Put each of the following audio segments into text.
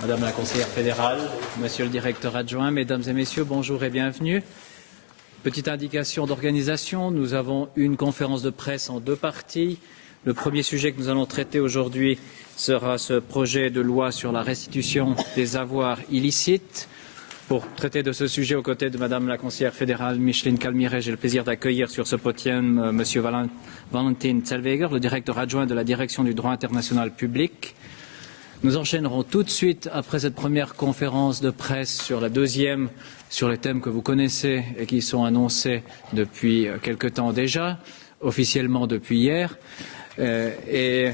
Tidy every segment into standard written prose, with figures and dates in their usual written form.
Madame la conseillère fédérale, Monsieur le directeur adjoint, Mesdames et Messieurs, bonjour et bienvenue. Petite indication d'organisation, nous avons une conférence de presse en deux parties. Le premier sujet que nous allons traiter aujourd'hui sera ce projet de loi sur la restitution des avoirs illicites. Pour traiter de ce sujet aux côtés de Madame la conseillère fédérale Micheline Calmiret, j'ai le plaisir d'accueillir sur ce podium Monsieur Valentin Zellweger, le directeur adjoint de la direction du droit international public. Nous enchaînerons tout de suite après cette première conférence de presse sur la deuxième, sur les thèmes que vous connaissez et qui sont annoncés depuis quelque temps déjà, officiellement depuis hier. Je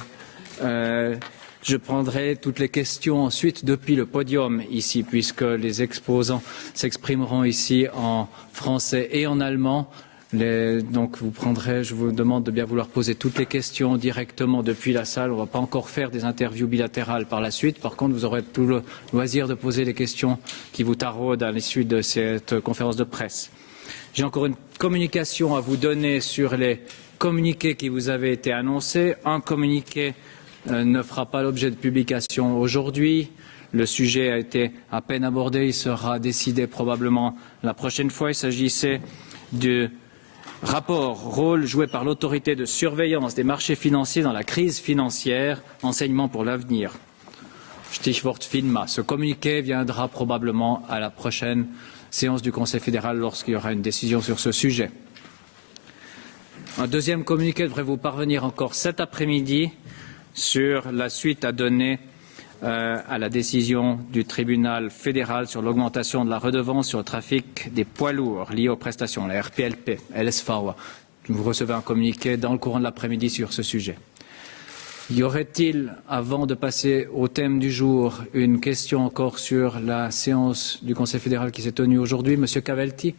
prendrai toutes les questions ensuite depuis le podium ici, puisque les exposants s'exprimeront ici en français et en allemand. Donc je vous demande de bien vouloir poser toutes les questions directement depuis la salle. On ne va pas encore faire des interviews bilatérales par la suite. Par contre, vous aurez tout le loisir de poser les questions qui vous taraudent à l'issue de cette conférence de presse. J'ai encore une communication à vous donner sur les communiqués qui vous avaient été annoncés. Un communiqué ne fera pas l'objet de publication aujourd'hui. Le sujet a été à peine abordé. Il sera décidé probablement la prochaine fois. Il s'agissait du rapport, rôle joué par l'autorité de surveillance des marchés financiers dans la crise financière, enseignement pour l'avenir. Stichwort FINMA. Ce communiqué viendra probablement à la prochaine séance du Conseil fédéral lorsqu'il y aura une décision sur ce sujet. Un deuxième communiqué devrait vous parvenir encore cet après-midi sur la suite à donner à la décision du tribunal fédéral sur l'augmentation de la redevance sur le trafic des poids lourds liés aux prestations, la RPLP, LSVA. Vous recevez un communiqué dans le courant de l'après-midi sur ce sujet. Y aurait-il, avant de passer au thème du jour, une question encore sur la séance du Conseil fédéral qui s'est tenue aujourd'hui, Monsieur Cavelti?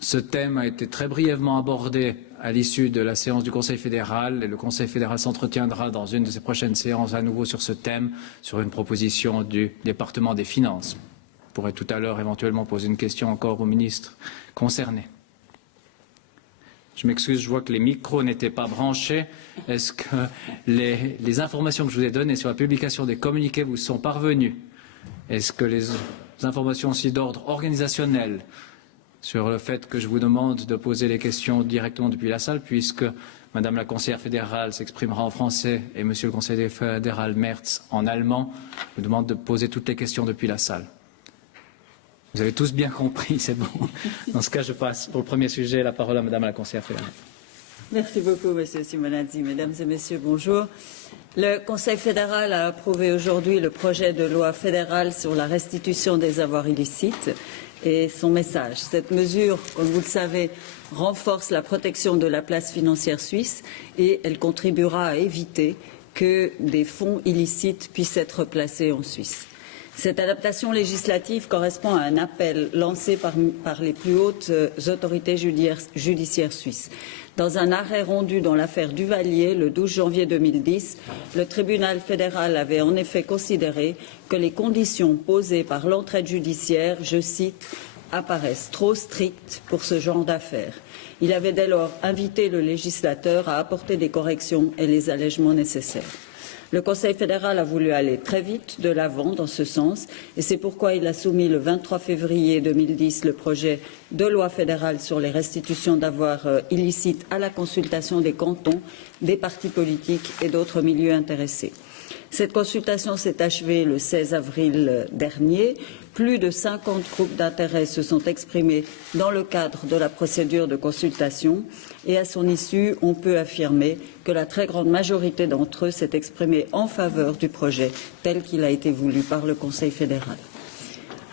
Ce thème a été très brièvement abordé à l'issue de la séance du Conseil fédéral et le Conseil fédéral s'entretiendra dans une de ses prochaines séances à nouveau sur ce thème, sur une proposition du département des finances. Je pourrais tout à l'heure éventuellement poser une question encore au ministre concerné. Je m'excuse, je vois que les micros n'étaient pas branchés. Est-ce que les informations que je vous ai données sur la publication des communiqués vous sont parvenues? Est-ce que les informations aussi d'ordre organisationnel sur le fait que je vous demande de poser les questions directement depuis la salle, puisque Madame la conseillère fédérale s'exprimera en français et Monsieur le conseiller fédéral Merz en allemand, je vous demande de poser toutes les questions depuis la salle. Vous avez tous bien compris, c'est bon. Dans ce cas, je passe pour le premier sujet la parole à Madame la conseillère fédérale. Merci beaucoup, Monsieur Simonazzi. Mesdames et Messieurs, bonjour. Le Conseil fédéral a approuvé aujourd'hui le projet de loi fédérale sur la restitution des avoirs illicites et son message. Cette mesure, comme vous le savez, renforce la protection de la place financière suisse et elle contribuera à éviter que des fonds illicites puissent être placés en Suisse. Cette adaptation législative correspond à un appel lancé par les plus hautes autorités judiciaires suisses. Dans un arrêt rendu dans l'affaire Duvalier le 12 janvier 2010, le tribunal fédéral avait en effet considéré que les conditions posées par l'entraide judiciaire, je cite, apparaissent trop strictes pour ce genre d'affaires. Il avait dès lors invité le législateur à apporter des corrections et les allègements nécessaires. Le Conseil fédéral a voulu aller très vite de l'avant dans ce sens et c'est pourquoi il a soumis le 23 février 2010 le projet de loi fédérale sur les restitutions d'avoirs illicites à la consultation des cantons, des partis politiques et d'autres milieux intéressés. Cette consultation s'est achevée le 16 avril dernier. Plus de 50 groupes d'intérêt se sont exprimés dans le cadre de la procédure de consultation et à son issue, on peut affirmer que la très grande majorité d'entre eux s'est exprimée en faveur du projet tel qu'il a été voulu par le Conseil fédéral.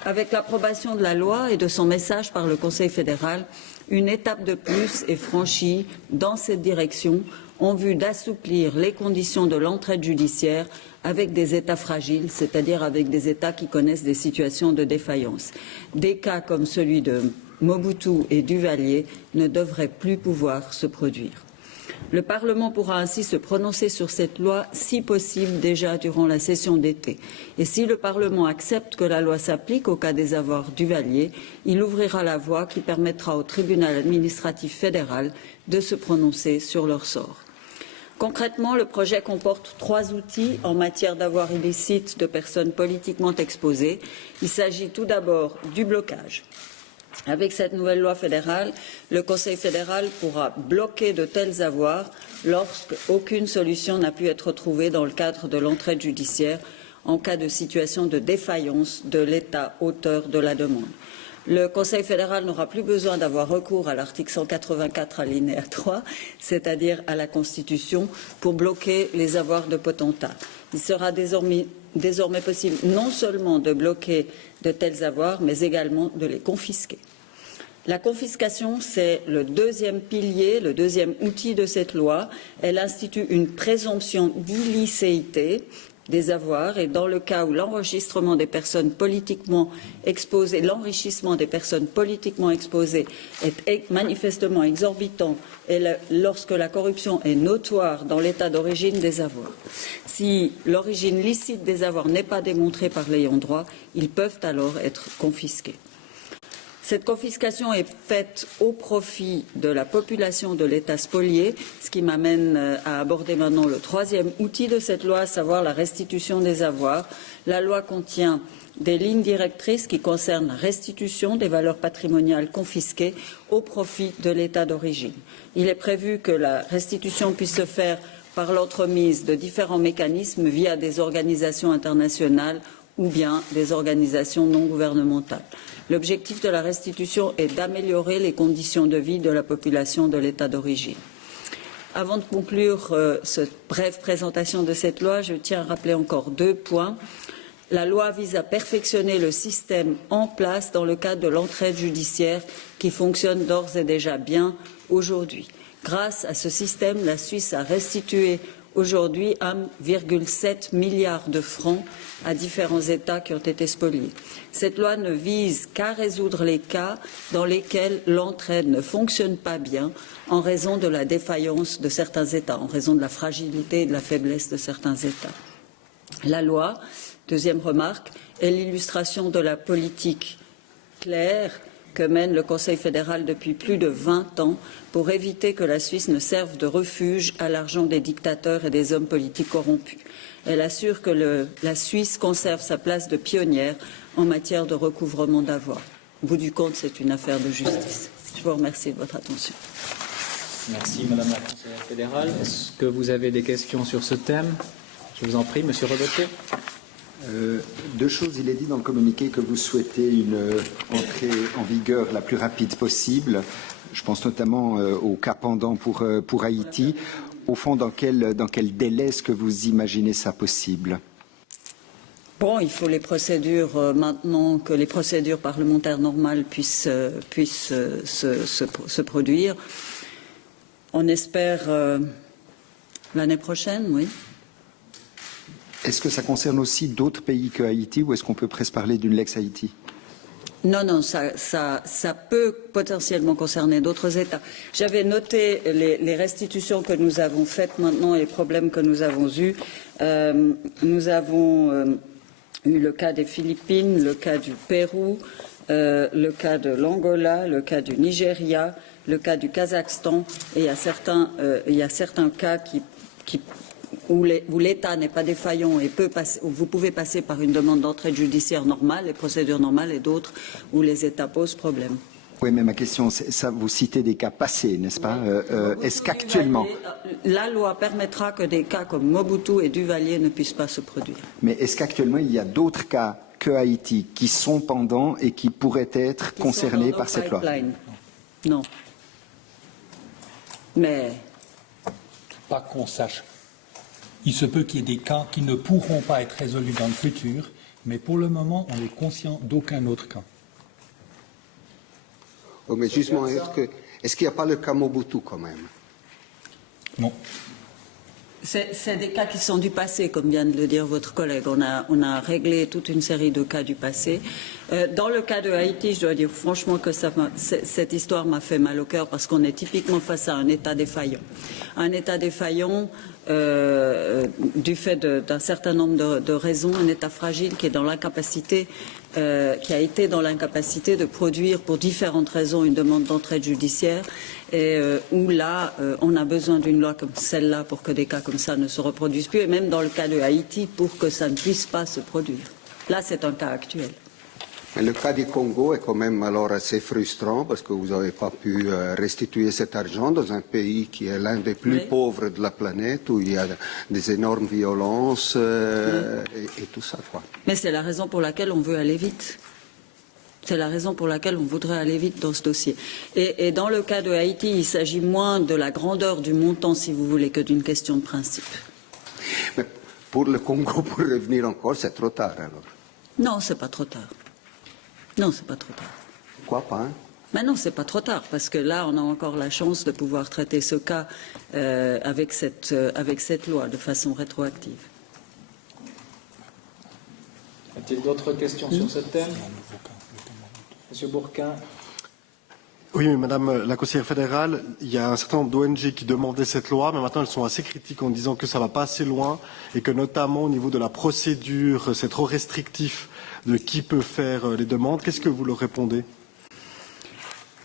Avec l'approbation de la loi et de son message par le Conseil fédéral, une étape de plus est franchie dans cette direction en vue d'assouplir les conditions de l'entraide judiciaire avec des États fragiles, c'est-à-dire avec des États qui connaissent des situations de défaillance. Des cas comme celui de Mobutu et Duvalier ne devraient plus pouvoir se produire. Le Parlement pourra ainsi se prononcer sur cette loi, si possible déjà durant la session d'été. Et si le Parlement accepte que la loi s'applique au cas des avoirs Duvalier, il ouvrira la voie qui permettra au tribunal administratif fédéral de se prononcer sur leur sort. Concrètement, le projet comporte 3 outils en matière d'avoirs illicites de personnes politiquement exposées. Il s'agit tout d'abord du blocage. Avec cette nouvelle loi fédérale, le Conseil fédéral pourra bloquer de tels avoirs lorsqu'aucune solution n'a pu être trouvée dans le cadre de l'entraide judiciaire en cas de situation de défaillance de l'État auteur de la demande. Le Conseil fédéral n'aura plus besoin d'avoir recours à l'article 184 alinéa 3, c'est-à-dire à la Constitution, pour bloquer les avoirs de potentats. Il sera désormais possible non seulement de bloquer de tels avoirs, mais également de les confisquer. La confiscation, c'est le deuxième pilier, le deuxième outil de cette loi. Elle institue une présomption d'illicéité des avoirs et dans le cas où l'enregistrement des personnes politiquement exposées, l'enrichissement des personnes politiquement exposées est manifestement exorbitant et lorsque la corruption est notoire dans l'état d'origine des avoirs. Si l'origine licite des avoirs n'est pas démontrée par l'ayant droit, ils peuvent alors être confisqués. Cette confiscation est faite au profit de la population de l'État spolié, ce qui m'amène à aborder maintenant le troisième outil de cette loi, à savoir la restitution des avoirs. La loi contient des lignes directrices qui concernent la restitution des valeurs patrimoniales confisquées au profit de l'État d'origine. Il est prévu que la restitution puisse se faire par l'entremise de différents mécanismes via des organisations internationales ou bien des organisations non gouvernementales. L'objectif de la restitution est d'améliorer les conditions de vie de la population de l'État d'origine. Avant de conclure cette brève présentation de cette loi, je tiens à rappeler encore 2 points. La loi vise à perfectionner le système en place dans le cadre de l'entraide judiciaire qui fonctionne d'ores et déjà bien aujourd'hui. Grâce à ce système, la Suisse a restitué aujourd'hui 1,7 milliard de francs à différents États qui ont été spoliés. Cette loi ne vise qu'à résoudre les cas dans lesquels l'entraide ne fonctionne pas bien en raison de la défaillance de certains États, en raison de la fragilité et de la faiblesse de certains États. La loi, deuxième remarque, est l'illustration de la politique claire que mène le Conseil fédéral depuis plus de 20 ans pour éviter que la Suisse ne serve de refuge à l'argent des dictateurs et des hommes politiques corrompus. Elle assure que la Suisse conserve sa place de pionnière en matière de recouvrement d'avoirs. Au bout du compte, c'est une affaire de justice. Je vous remercie de votre attention. Merci Madame la conseillère fédérale. Est-ce que vous avez des questions sur ce thème? Je vous en prie, Monsieur Roboté. 2 choses. Il est dit dans le communiqué que vous souhaitez une entrée en vigueur la plus rapide possible. Je pense notamment au cas pendant pour Haïti. Au fond, dans quel délai est-ce que vous imaginez ça possible? Bon, il faut les procédures maintenant que les procédures parlementaires normales puissent se produire. On espère l'année prochaine, oui. Est-ce que ça concerne aussi d'autres pays que Haïti ou est-ce qu'on peut presque parler d'une Lex Haïti? Non, ça peut potentiellement concerner d'autres États. J'avais noté les restitutions que nous avons faites maintenant et les problèmes que nous avons eus. Nous avons eu le cas des Philippines, le cas du Pérou, le cas de l'Angola, le cas du Nigeria, le cas du Kazakhstan et il y a certains cas où l'État n'est pas défaillant et où vous pouvez passer par une demande d'entraide judiciaire normale, les procédures normales, et d'autres où les États posent problème. Oui, mais ma question, c'est ça, vous citez des cas passés, n'est-ce pas? Est-ce qu'actuellement... La loi permettra que des cas comme Mobutu et Duvalier ne puissent pas se produire. Mais est-ce qu'actuellement, il y a d'autres cas que Haïti qui sont pendants et qui pourraient être concernés par cette loi? Non. Mais... Pas qu'on sache. Il se peut qu'il y ait des cas qui ne pourront pas être résolus dans le futur, mais pour le moment, on est conscient d'aucun autre cas. Oh, mais justement, est-ce qu'il n'y a pas le cas Mobutu quand même? Non. C'est des cas qui sont du passé, comme vient de le dire votre collègue. On a réglé toute une série de cas du passé. Dans le cas de Haïti, je dois dire franchement que cette histoire m'a fait mal au cœur parce qu'on est typiquement face à un État défaillant. Un État défaillant du fait d'un certain nombre de raisons, un État fragile qui est dans l'incapacité, qui a été dans l'incapacité de produire pour différentes raisons une demande d'entraide judiciaire et où là, on a besoin d'une loi comme celle-là pour que des cas comme ça ne se reproduisent plus et même dans le cas de Haïti pour que ça ne puisse pas se produire. Là, c'est un cas actuel. Mais le cas du Congo est quand même alors assez frustrant parce que vous n'avez pas pu restituer cet argent dans un pays qui est l'un des plus pauvres de la planète où il y a des énormes violences et tout ça, quoi. Mais c'est la raison pour laquelle on veut aller vite. C'est la raison pour laquelle on voudrait aller vite dans ce dossier. Et dans le cas de Haïti, il s'agit moins de la grandeur du montant, si vous voulez, que d'une question de principe. Mais pour le Congo, pour revenir encore, c'est trop tard alors? Non, c'est pas trop tard. Non, c'est pas trop tard. Pourquoi pas, hein? Mais non, c'est pas trop tard, parce que là, on a encore la chance de pouvoir traiter ce cas avec cette loi de façon rétroactive. Y a-t-il d'autres questions sur ce thème? Monsieur Bourquin. Oui, mais Madame la conseillère fédérale, il y a un certain nombre d'ONG qui demandaient cette loi, mais maintenant elles sont assez critiques en disant que ça ne va pas assez loin et que notamment au niveau de la procédure, c'est trop restrictif de qui peut faire les demandes. Qu'est-ce que vous leur répondez?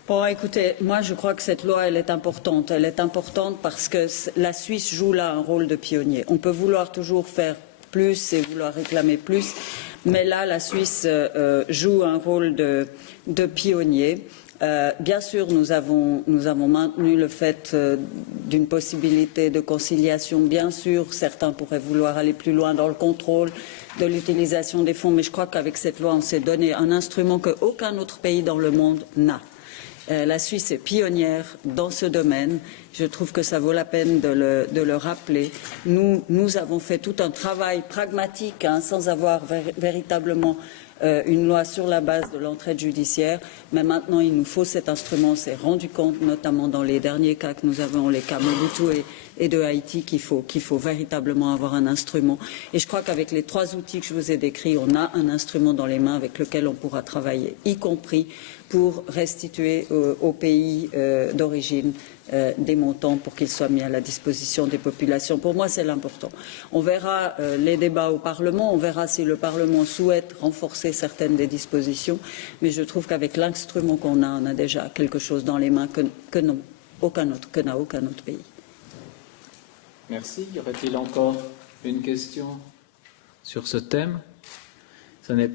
Bon, écoutez, moi je crois que cette loi, elle est importante. Elle est importante parce que la Suisse joue là un rôle de pionnier. On peut vouloir toujours faire plus et vouloir réclamer plus, mais là, la Suisse joue un rôle de pionnier. Bien sûr, nous avons maintenu le fait d'une possibilité de conciliation. Bien sûr, certains pourraient vouloir aller plus loin dans le contrôle de l'utilisation des fonds, mais je crois qu'avec cette loi, on s'est donné un instrument qu'aucun autre pays dans le monde n'a. La Suisse est pionnière dans ce domaine. Je trouve que ça vaut la peine de le rappeler. Nous avons fait tout un travail pragmatique, sans avoir véritablement une loi sur la base de l'entraide judiciaire. Mais maintenant, il nous faut cet instrument. On s'est rendu compte, notamment dans les derniers cas que nous avons, les cas Mobutu et de Haïti, qu'il faut véritablement avoir un instrument. Et je crois qu'avec les 3 outils que je vous ai décrits, on a un instrument dans les mains avec lequel on pourra travailler, y compris pour restituer aux pays d'origine des montants pour qu'ils soient mis à la disposition des populations. Pour moi, c'est l'important. On verra les débats au Parlement, on verra si le Parlement souhaite renforcer certaines des dispositions, mais je trouve qu'avec l'instrument qu'on a, on a déjà quelque chose dans les mains que n'a aucun autre pays. Merci. Y aurait-il encore une question sur ce thème? Ce n'est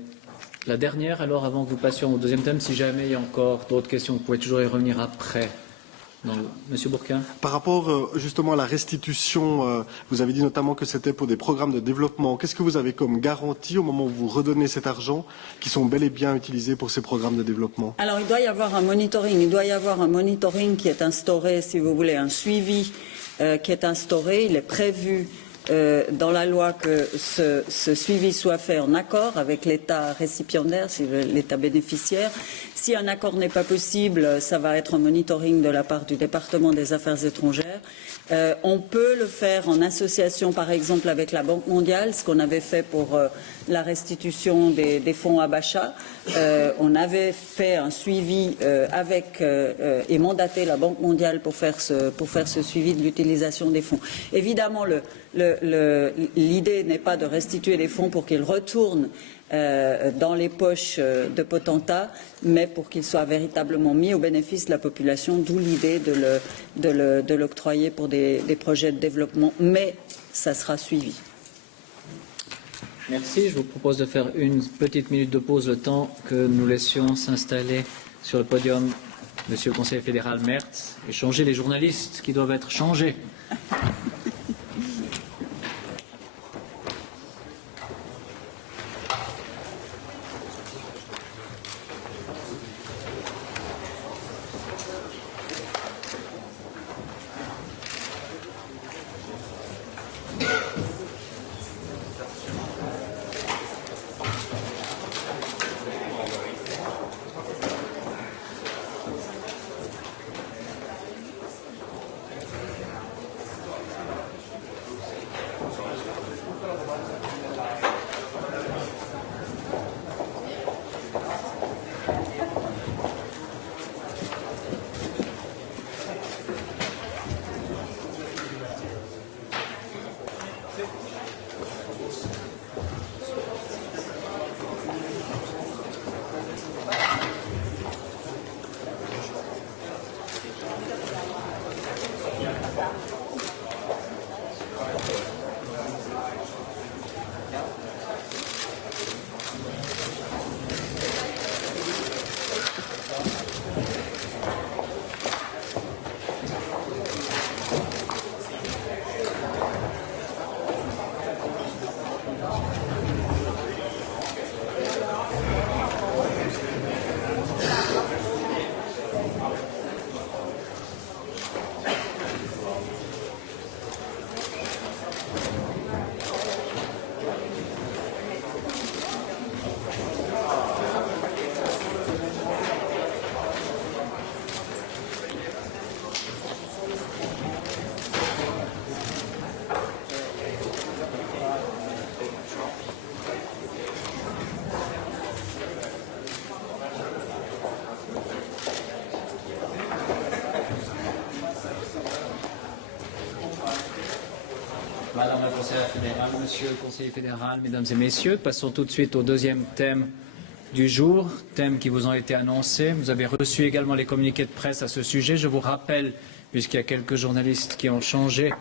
la dernière, alors, avant que nous passions au deuxième thème. Si jamais il y a encore d'autres questions, vous pouvez toujours y revenir après. Monsieur Bourquin. Par rapport justement à la restitution, vous avez dit notamment que c'était pour des programmes de développement. Qu'est-ce que vous avez comme garantie au moment où vous redonnez cet argent qui sont bel et bien utilisés pour ces programmes de développement? Alors, il doit y avoir un monitoring. Il doit y avoir un monitoring qui est instauré, si vous voulez, un suivi qui est instauré. Il est prévu dans la loi que ce suivi soit fait en accord avec l'État récipiendaire, l'État bénéficiaire. Si un accord n'est pas possible, ça va être un monitoring de la part du département des Affaires étrangères. On peut le faire en association, par exemple, avec la Banque mondiale, ce qu'on avait fait pour la restitution des fonds Abacha. On avait fait un suivi et mandaté la Banque mondiale pour faire ce suivi de l'utilisation des fonds. Évidemment, l'idée n'est pas de restituer les fonds pour qu'ils retournent dans les poches de potentats, mais pour qu'ils soient véritablement mis au bénéfice de la population, d'où l'idée de l'octroyer pour des projets de développement, mais ça sera suivi. Merci. Je vous propose de faire une petite minute de pause, le temps que nous laissions s'installer sur le podium Monsieur le conseiller fédéral Merz et changer les journalistes qui doivent être changés. Madame la conseillère fédérale, Monsieur le conseiller fédéral, Mesdames et Messieurs, passons tout de suite au deuxième thème du jour, thème qui vous ont été annoncés. Vous avez reçu également les communiqués de presse à ce sujet. Je vous rappelle, puisqu'il y a quelques journalistes qui ont changé,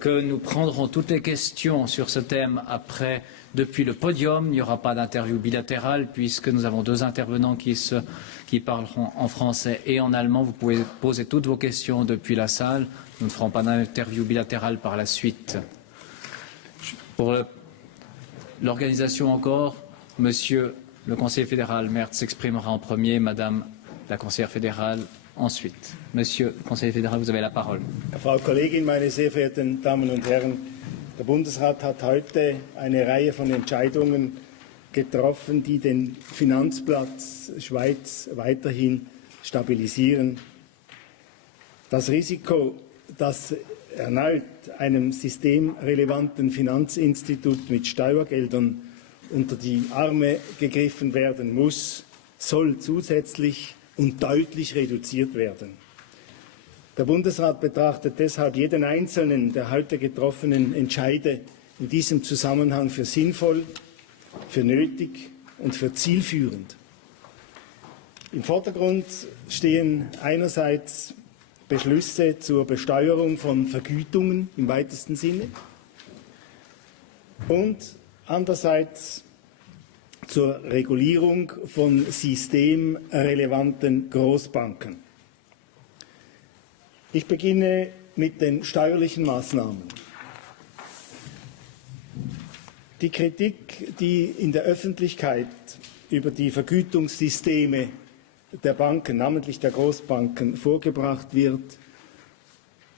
que nous prendrons toutes les questions sur ce thème après, depuis le podium. Il n'y aura pas d'interview bilatérale puisque nous avons deux intervenants qui parleront en français et en allemand. Vous pouvez poser toutes vos questions depuis la salle. Nous ne ferons pas d'interview bilatérale par la suite. Pour l'organisation encore, Monsieur le conseiller fédéral Merz s'exprimera en premier, Madame la conseillère fédérale ensuite. Monsieur le conseiller fédéral, vous avez la parole. Frau Kollegin, meine sehr verehrten Damen und Herren, der Bundesrat hat heute eine Reihe von Entscheidungen getroffen, die den Finanzplatz Schweiz weiterhin stabilisieren. Das Risiko, dass erneut einem systemrelevanten Finanzinstitut mit Steuergeldern unter die Arme gegriffen werden muss, soll zusätzlich und deutlich reduziert werden. Der Bundesrat betrachtet deshalb jeden einzelnen der heute getroffenen Entscheide in diesem Zusammenhang für sinnvoll, für nötig und für zielführend. Im Vordergrund stehen einerseits Beschlüsse zur Besteuerung von Vergütungen im weitesten Sinne und andererseits zur Regulierung von systemrelevanten Großbanken. Ich beginne mit den steuerlichen Maßnahmen. Die Kritik, die in der Öffentlichkeit über die Vergütungssysteme der Banken, namentlich der Großbanken, vorgebracht wird,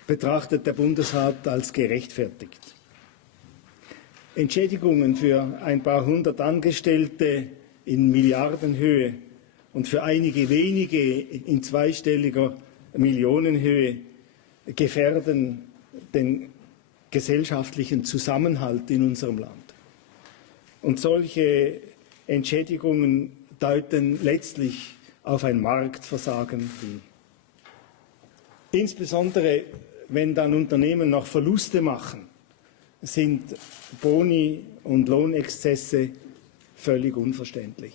betrachtet der Bundesrat als gerechtfertigt. Entschädigungen für ein paar hundert Angestellte in Milliardenhöhe und für einige wenige in zweistelliger Millionenhöhe gefährden den gesellschaftlichen Zusammenhalt in unserem Land. Und solche Entschädigungen deuten letztlich auf ein Marktversagen hin. Insbesondere, wenn dann Unternehmen noch Verluste machen, sind Boni und Lohnexzesse völlig unverständlich.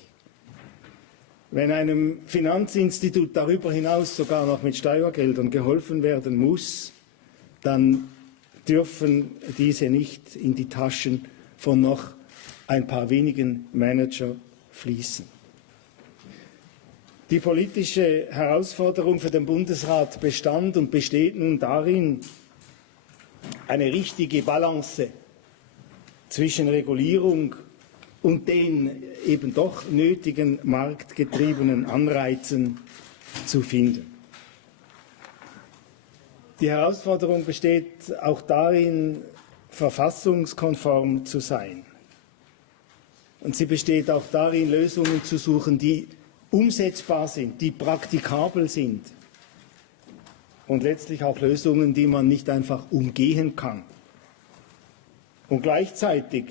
Wenn einem Finanzinstitut darüber hinaus sogar noch mit Steuergeldern geholfen werden muss, dann dürfen diese nicht in die Taschen von noch ein paar wenigen Manager fließen. Die politische Herausforderung für den Bundesrat bestand und besteht nun darin, eine richtige Balance zwischen Regulierung und den eben doch nötigen marktgetriebenen Anreizen zu finden. Die Herausforderung besteht auch darin, verfassungskonform zu sein. Und sie besteht auch darin, Lösungen zu suchen, die umsetzbar sind, die praktikabel sind und letztlich auch Lösungen, die man nicht einfach umgehen kann. Und gleichzeitig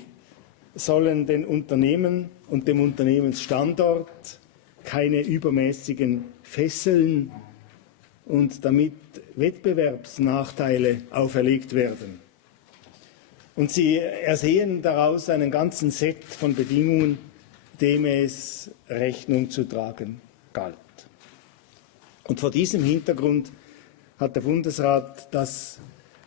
sollen den Unternehmen und dem Unternehmensstandort keine übermäßigen Fesseln und damit Wettbewerbsnachteile auferlegt werden. Und sie ersehen daraus einen ganzen Set von Bedingungen, dem es Rechnung zu tragen galt. Und vor diesem Hintergrund hat der Bundesrat das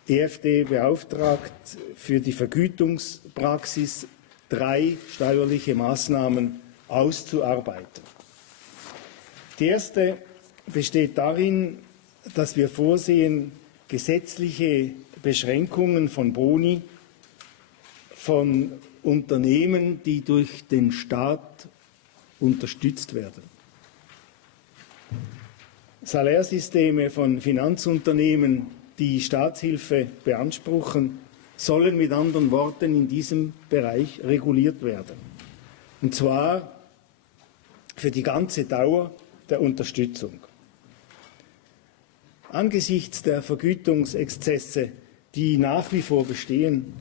EFD beauftragt, für die Vergütungspraxis 3 steuerliche Maßnahmen auszuarbeiten. Die erste besteht darin, dass wir vorsehen, gesetzliche Beschränkungen von Boni von Unternehmen, die durch den Staat unterstützt werden. Salärsysteme von Finanzunternehmen, die Staatshilfe beanspruchen, sollen mit anderen Worten in diesem Bereich reguliert werden. Und zwar für die ganze Dauer der Unterstützung. Angesichts der Vergütungsexzesse, die nach wie vor bestehen,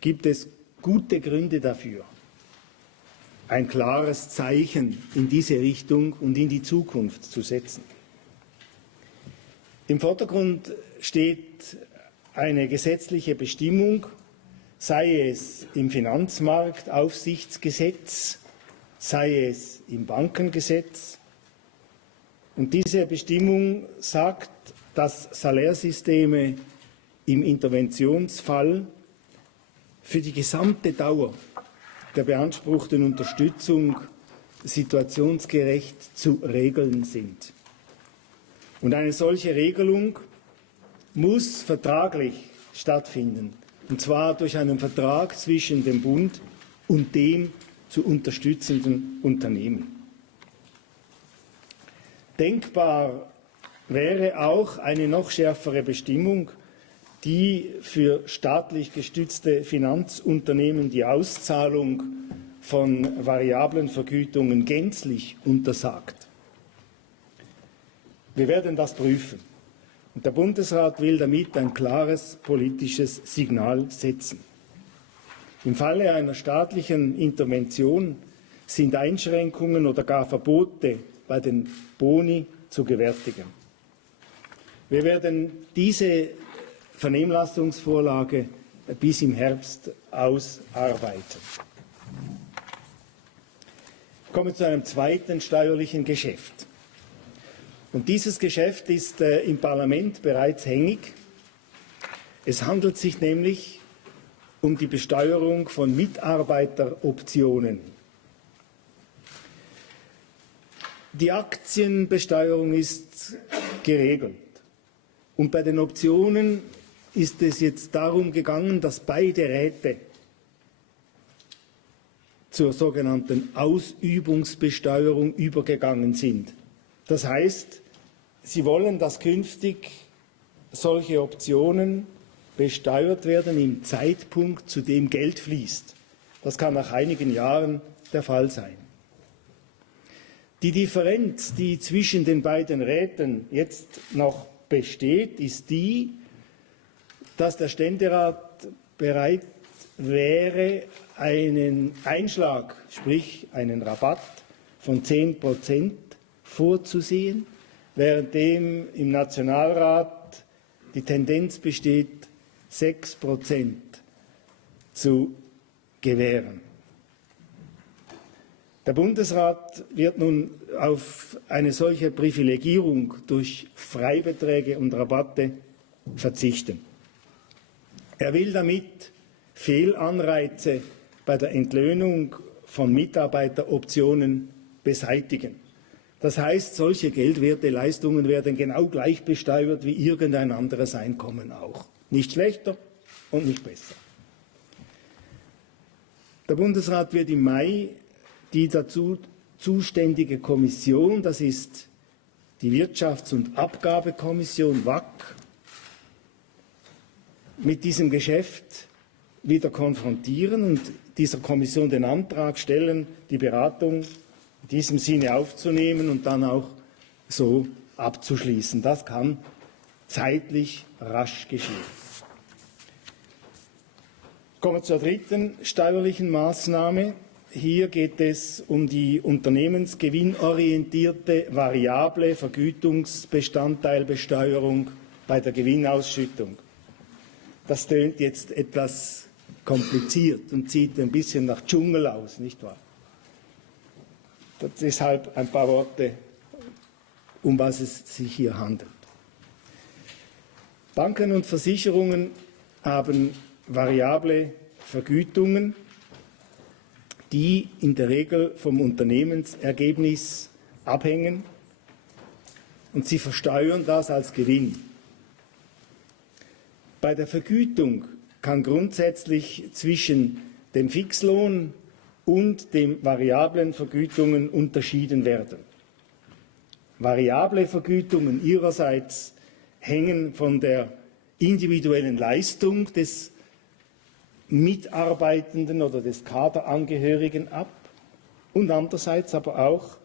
gibt es gute Gründe dafür, ein klares Zeichen in diese Richtung und in die Zukunft zu setzen. Im Vordergrund steht eine gesetzliche Bestimmung, sei es im Finanzmarktaufsichtsgesetz, sei es im Bankengesetz. Und diese Bestimmung sagt, dass Salärsysteme im Interventionsfall für die gesamte Dauer der beanspruchten Unterstützung situationsgerecht zu regeln sind. Und eine solche Regelung muss vertraglich stattfinden, und zwar durch einen Vertrag zwischen dem Bund und dem zu unterstützenden Unternehmen. Denkbar wäre auch eine noch schärfere Bestimmung, die für staatlich gestützte Finanzunternehmen die Auszahlung von variablen Vergütungen gänzlich untersagt. Wir werden das prüfen. Und der Bundesrat will damit ein klares politisches Signal setzen. Im Falle einer staatlichen Intervention sind Einschränkungen oder gar Verbote bei den Boni zu gewärtigen. Wir werden diese Vernehmlassungsvorlage bis im Herbst ausarbeiten. Ich komme zu einem zweiten steuerlichen Geschäft. Und dieses Geschäft ist im Parlament bereits hängig. Es handelt sich nämlich um die Besteuerung von Mitarbeiteroptionen. Die Aktienbesteuerung ist geregelt. Und bei den Optionen ist es jetzt darum gegangen, dass beide Räte zur sogenannten Ausübungsbesteuerung übergegangen sind. Das heißt, sie wollen, dass künftig solche Optionen besteuert werden im Zeitpunkt, zu dem Geld fließt. Das kann nach einigen Jahren der Fall sein. Die Differenz, die zwischen den beiden Räten jetzt noch besteht, ist die, dass der Ständerat bereit wäre, einen Einschlag, sprich einen Rabatt von 10% vorzusehen, währenddem im Nationalrat die Tendenz besteht, 6% zu gewähren. Der Bundesrat wird nun auf eine solche Privilegierung durch Freibeträge und Rabatte verzichten. Er will damit Fehlanreize bei der Entlöhnung von Mitarbeiteroptionen beseitigen. Das heißt, solche Geldwerteleistungen werden genau gleich besteuert wie irgendein anderes Einkommen auch. Nicht schlechter und nicht besser. Der Bundesrat wird im Mai die dazu zuständige Kommission, das ist die Wirtschafts- und Abgabekommission WAC, mit diesem Geschäft wieder konfrontieren und dieser Kommission den Antrag stellen, die Beratung in diesem Sinne aufzunehmen und dann auch so abzuschließen. Das kann zeitlich rasch geschehen. Kommen wir zur dritten steuerlichen Maßnahme. Hier geht es um die unternehmensgewinnorientierte variable Vergütungsbestandteilbesteuerung bei der Gewinnausschüttung. Das tönt jetzt etwas kompliziert und sieht ein bisschen nach Dschungel aus, nicht wahr? Deshalb ein paar Worte, um was es sich hier handelt. Banken und Versicherungen haben variable Vergütungen, die in der Regel vom Unternehmensergebnis abhängen, und sie versteuern das als Gewinn. Bei der Vergütung kann grundsätzlich zwischen dem Fixlohn und den variablen Vergütungen unterschieden werden. Variable Vergütungen ihrerseits hängen von der individuellen Leistung des Mitarbeitenden oder des Kaderangehörigen ab und andererseits aber auch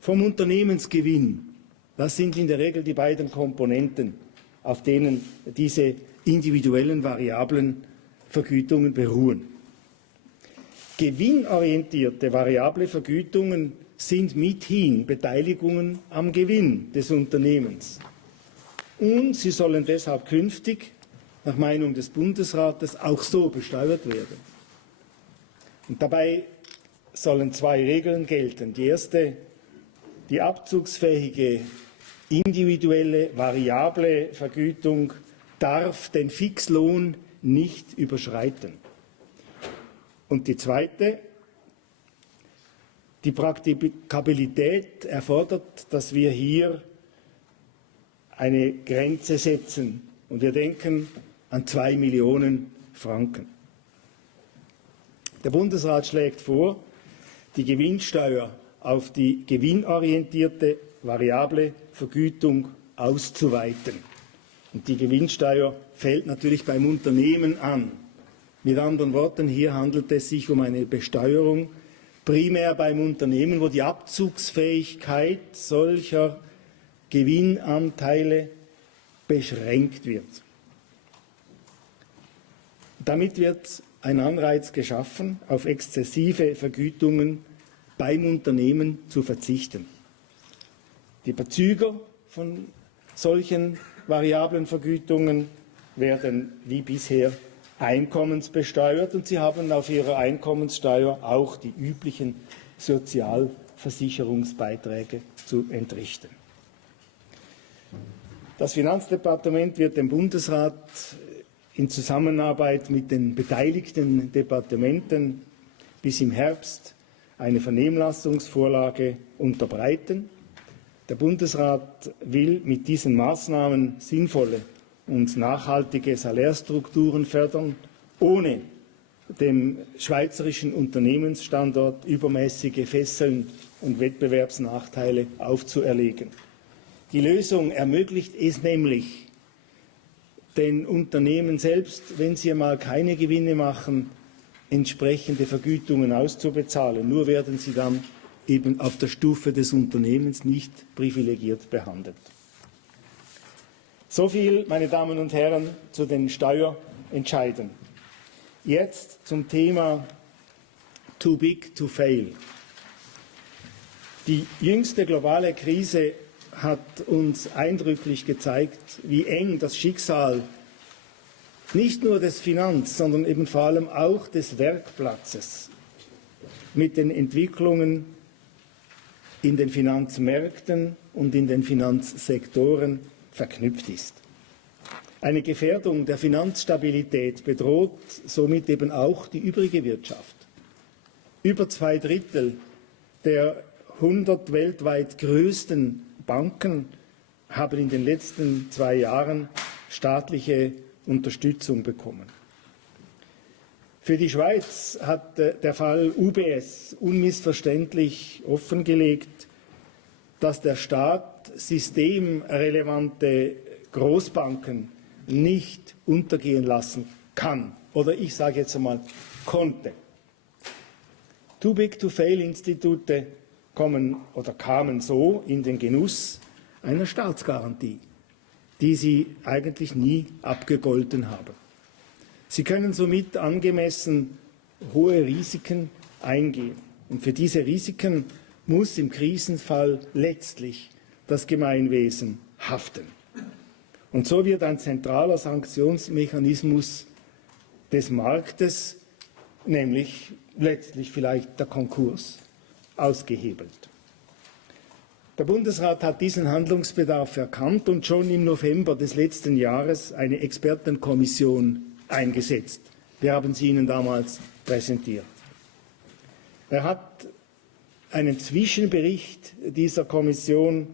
vom Unternehmensgewinn. Das sind in der Regel die beiden Komponenten, auf denen diese individuellen variablen Vergütungen beruhen. Gewinnorientierte variable Vergütungen sind mithin Beteiligungen am Gewinn des Unternehmens. Und sie sollen deshalb künftig nach Meinung des Bundesrates auch so besteuert werden. Und dabei sollen zwei Regeln gelten. Die erste, die abzugsfähige individuelle variable Vergütung darf den Fixlohn nicht überschreiten. Und die zweite, die Praktikabilität erfordert, dass wir hier eine Grenze setzen. Und wir denken an 2 Millionen Franken. Der Bundesrat schlägt vor, die Gewinnsteuer auf die gewinnorientierte variable Vergütung auszuweiten. Und die Gewinnsteuer fällt natürlich beim Unternehmen an. Mit anderen Worten, hier handelt es sich um eine Besteuerung primär beim Unternehmen, wo die Abzugsfähigkeit solcher Gewinnanteile beschränkt wird. Damit wird ein Anreiz geschaffen, auf exzessive Vergütungen beim Unternehmen zu verzichten. Die Bezüger von solchen variablen Vergütungen werden wie bisher einkommensbesteuert und sie haben auf ihrer Einkommenssteuer auch die üblichen Sozialversicherungsbeiträge zu entrichten. Das Finanzdepartement wird dem Bundesrat in Zusammenarbeit mit den beteiligten Departementen bis im Herbst eine Vernehmlassungsvorlage unterbreiten. Der Bundesrat will mit diesen Maßnahmen sinnvolle und nachhaltige Salärstrukturen fördern, ohne dem schweizerischen Unternehmensstandort übermäßige Fesseln und Wettbewerbsnachteile aufzuerlegen. Die Lösung ermöglicht es nämlich, den Unternehmen selbst, wenn sie einmal keine Gewinne machen, entsprechende Vergütungen auszubezahlen. Nur werden sie dann eben auf der Stufe des Unternehmens nicht privilegiert behandelt. So viel, meine Damen und Herren, zu den Steuerentscheiden. Jetzt zum Thema Too Big to Fail. Die jüngste globale Krise hat uns eindrücklich gezeigt, wie eng das Schicksal nicht nur des Finanz-, sondern eben vor allem auch des Werkplatzes mit den Entwicklungen in den Finanzmärkten und in den Finanzsektoren verknüpft ist. Eine Gefährdung der Finanzstabilität bedroht somit eben auch die übrige Wirtschaft. Über 2/3 der 100 weltweit größten Banken haben in den letzten 2 Jahren staatliche Unterstützung bekommen. Für die Schweiz hat der Fall UBS unmissverständlich offengelegt, dass der Staat systemrelevante Großbanken nicht untergehen lassen kann. Oder ich sage jetzt einmal, konnte. Too-big-to-fail-Institute kamen so in den Genuss einer Staatsgarantie, die sie eigentlich nie abgegolten haben. Sie können somit angemessen hohe Risiken eingehen. Und für diese Risiken muss im Krisenfall letztlich das Gemeinwesen haften. Und so wird ein zentraler Sanktionsmechanismus des Marktes, nämlich letztlich vielleicht der Konkurs, ausgehebelt. Der Bundesrat hat diesen Handlungsbedarf erkannt und schon im November des letzten Jahres eine Expertenkommission eingesetzt. Wir haben sie Ihnen damals präsentiert. Er hat einen Zwischenbericht dieser Kommission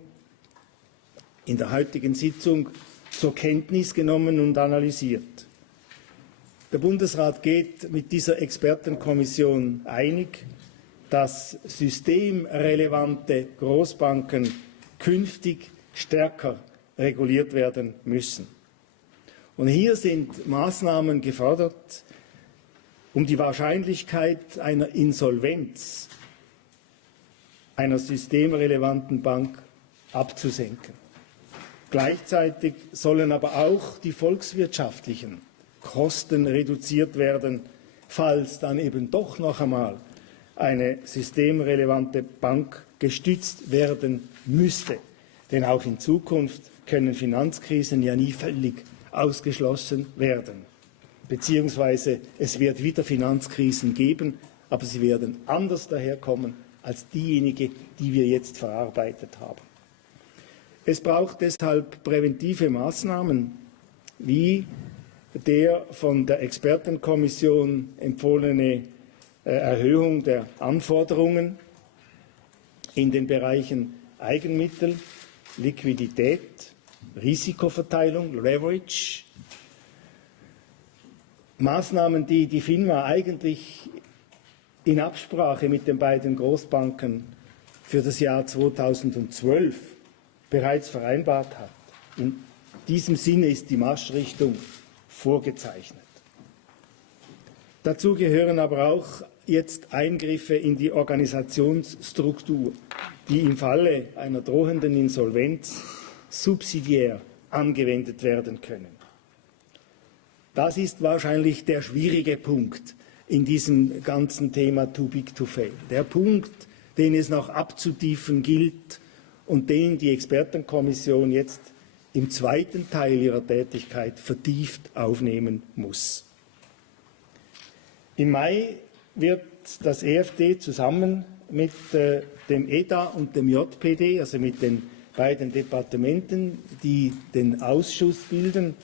in der heutigen Sitzung zur Kenntnis genommen und analysiert. Der Bundesrat geht mit dieser Expertenkommission einig, dass systemrelevante Großbanken künftig stärker reguliert werden müssen. Und hier sind Maßnahmen gefordert, um die Wahrscheinlichkeit einer Insolvenz einer systemrelevanten Bank abzusenken. Gleichzeitig sollen aber auch die volkswirtschaftlichen Kosten reduziert werden, falls dann eben doch noch einmal eine systemrelevante Bank gestützt werden müsste. Denn auch in Zukunft können Finanzkrisen ja nie völlig ausgeschlossen werden. Beziehungsweise es wird wieder Finanzkrisen geben, aber sie werden anders daherkommen als diejenige, die wir jetzt verarbeitet haben. Es braucht deshalb präventive Maßnahmen, wie der von der Expertenkommission empfohlene Erhöhung der Anforderungen in den Bereichen Eigenmittel, Liquidität, Risikoverteilung, Leverage. Maßnahmen, die die FINMA eigentlich in Absprache mit den beiden Großbanken für das Jahr 2012 bereits vereinbart hat. In diesem Sinne ist die Marschrichtung vorgezeichnet. Dazu gehören aber auch jetzt Eingriffe in die Organisationsstruktur, die im Falle einer drohenden Insolvenz subsidiär angewendet werden können. Das ist wahrscheinlich der schwierige Punkt in diesem ganzen Thema Too Big to Fail. Der Punkt, den es noch abzutiefen gilt und den die Expertenkommission jetzt im zweiten Teil ihrer Tätigkeit vertieft aufnehmen muss. Im Mai wird das EFD zusammen mit dem EDA und dem JPD, also mit den beiden Departementen, die den Ausschuss bilden,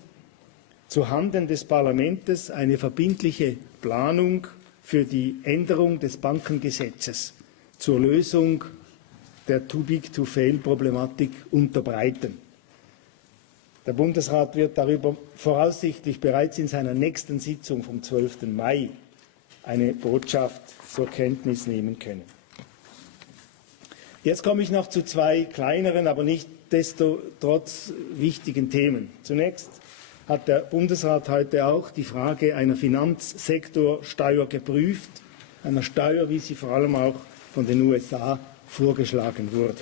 zuhanden des Parlaments eine verbindliche Planung für die Änderung des Bankengesetzes zur Lösung der Too-Big-to-Fail-Problematik unterbreiten. Der Bundesrat wird darüber voraussichtlich bereits in seiner nächsten Sitzung vom 12. Mai eine Botschaft zur Kenntnis nehmen können. Jetzt komme ich noch zu zwei kleineren, aber nicht desto trotz wichtigen Themen. Zunächst hat der Bundesrat heute auch die Frage einer Finanzsektorsteuer geprüft, einer Steuer, wie sie vor allem auch von den USA vorgeschlagen wurde.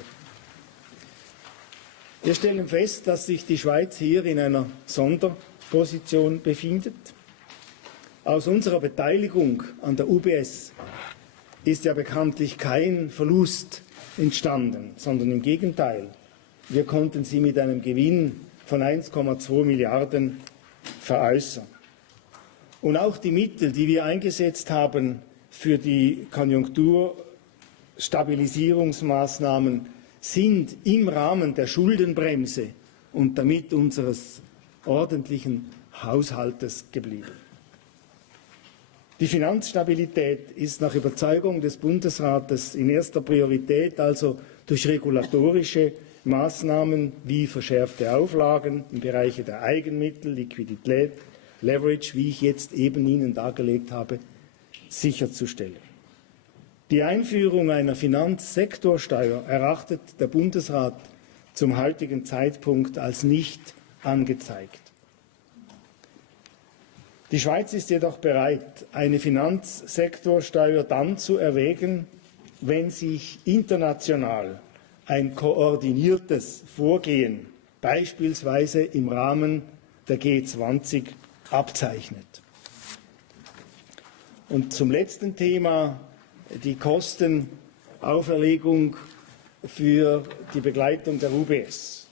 Wir stellen fest, dass sich die Schweiz hier in einer Sonderposition befindet. Aus unserer Beteiligung an der UBS ist ja bekanntlich kein Verlust entstanden, sondern im Gegenteil. Wir konnten sie mit einem Gewinn von 1,2 Milliarden veräußern. Und auch die Mittel, die wir eingesetzt haben für die Konjunkturstabilisierungsmaßnahmen, sind im Rahmen der Schuldenbremse und damit unseres ordentlichen Haushaltes geblieben. Die Finanzstabilität ist nach Überzeugung des Bundesrates in erster Priorität also durch regulatorische Maßnahmen wie verschärfte Auflagen im Bereich der Eigenmittel, Liquidität, Leverage, wie ich jetzt eben Ihnen dargelegt habe, sicherzustellen. Die Einführung einer Finanzsektorsteuer erachtet der Bundesrat zum heutigen Zeitpunkt als nicht angezeigt. Die Schweiz ist jedoch bereit, eine Finanzsektorsteuer dann zu erwägen, wenn sich international ein koordiniertes Vorgehen, beispielsweise im Rahmen der G20, abzeichnet. Und zum letzten Thema, die Kostenauferlegung für die Begleitung der UBS.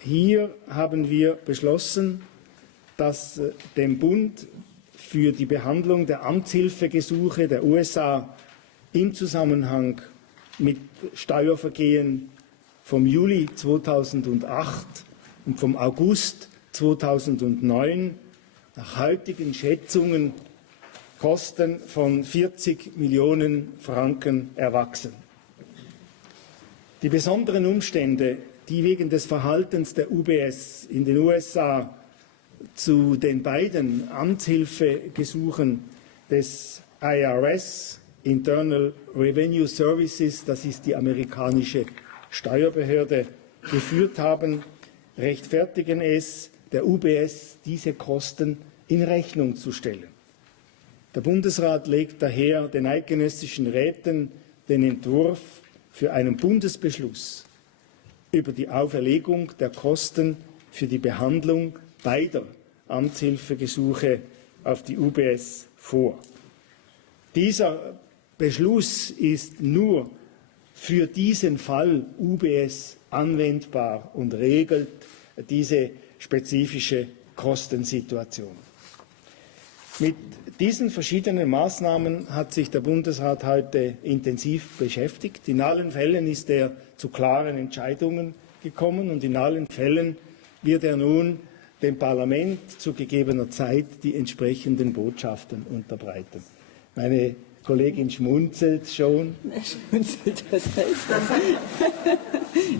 Hier haben wir beschlossen, dass dem Bund für die Behandlung der Amtshilfegesuche der USA im Zusammenhang mit Steuervergehen vom Juli 2008 und vom August 2009 nach heutigen Schätzungen Kosten von 40 Millionen Franken erwachsen. Die besonderen Umstände, die wegen des Verhaltens der UBS in den USA zu den beiden Amtshilfegesuchen des IRS, Internal Revenue Services, das ist die amerikanische Steuerbehörde, geführt haben, rechtfertigen es, der UBS diese Kosten in Rechnung zu stellen. Der Bundesrat legt daher den eidgenössischen Räten den Entwurf für einen Bundesbeschluss über die Auferlegung der Kosten für die Behandlung beider Amtshilfegesuche auf die UBS vor. Dieser Beschluss ist nur für diesen Fall UBS anwendbar und regelt diese spezifische Kostensituation. Mit diesen verschiedenen Maßnahmen hat sich der Bundesrat heute intensiv beschäftigt. In allen Fällen ist er zu klaren Entscheidungen gekommen und in allen Fällen wird er nun dem Parlament zu gegebener Zeit die entsprechenden Botschaften unterbreiten. Meine Kollegin schmunzelt schon. Schmunzelt, was heißt das?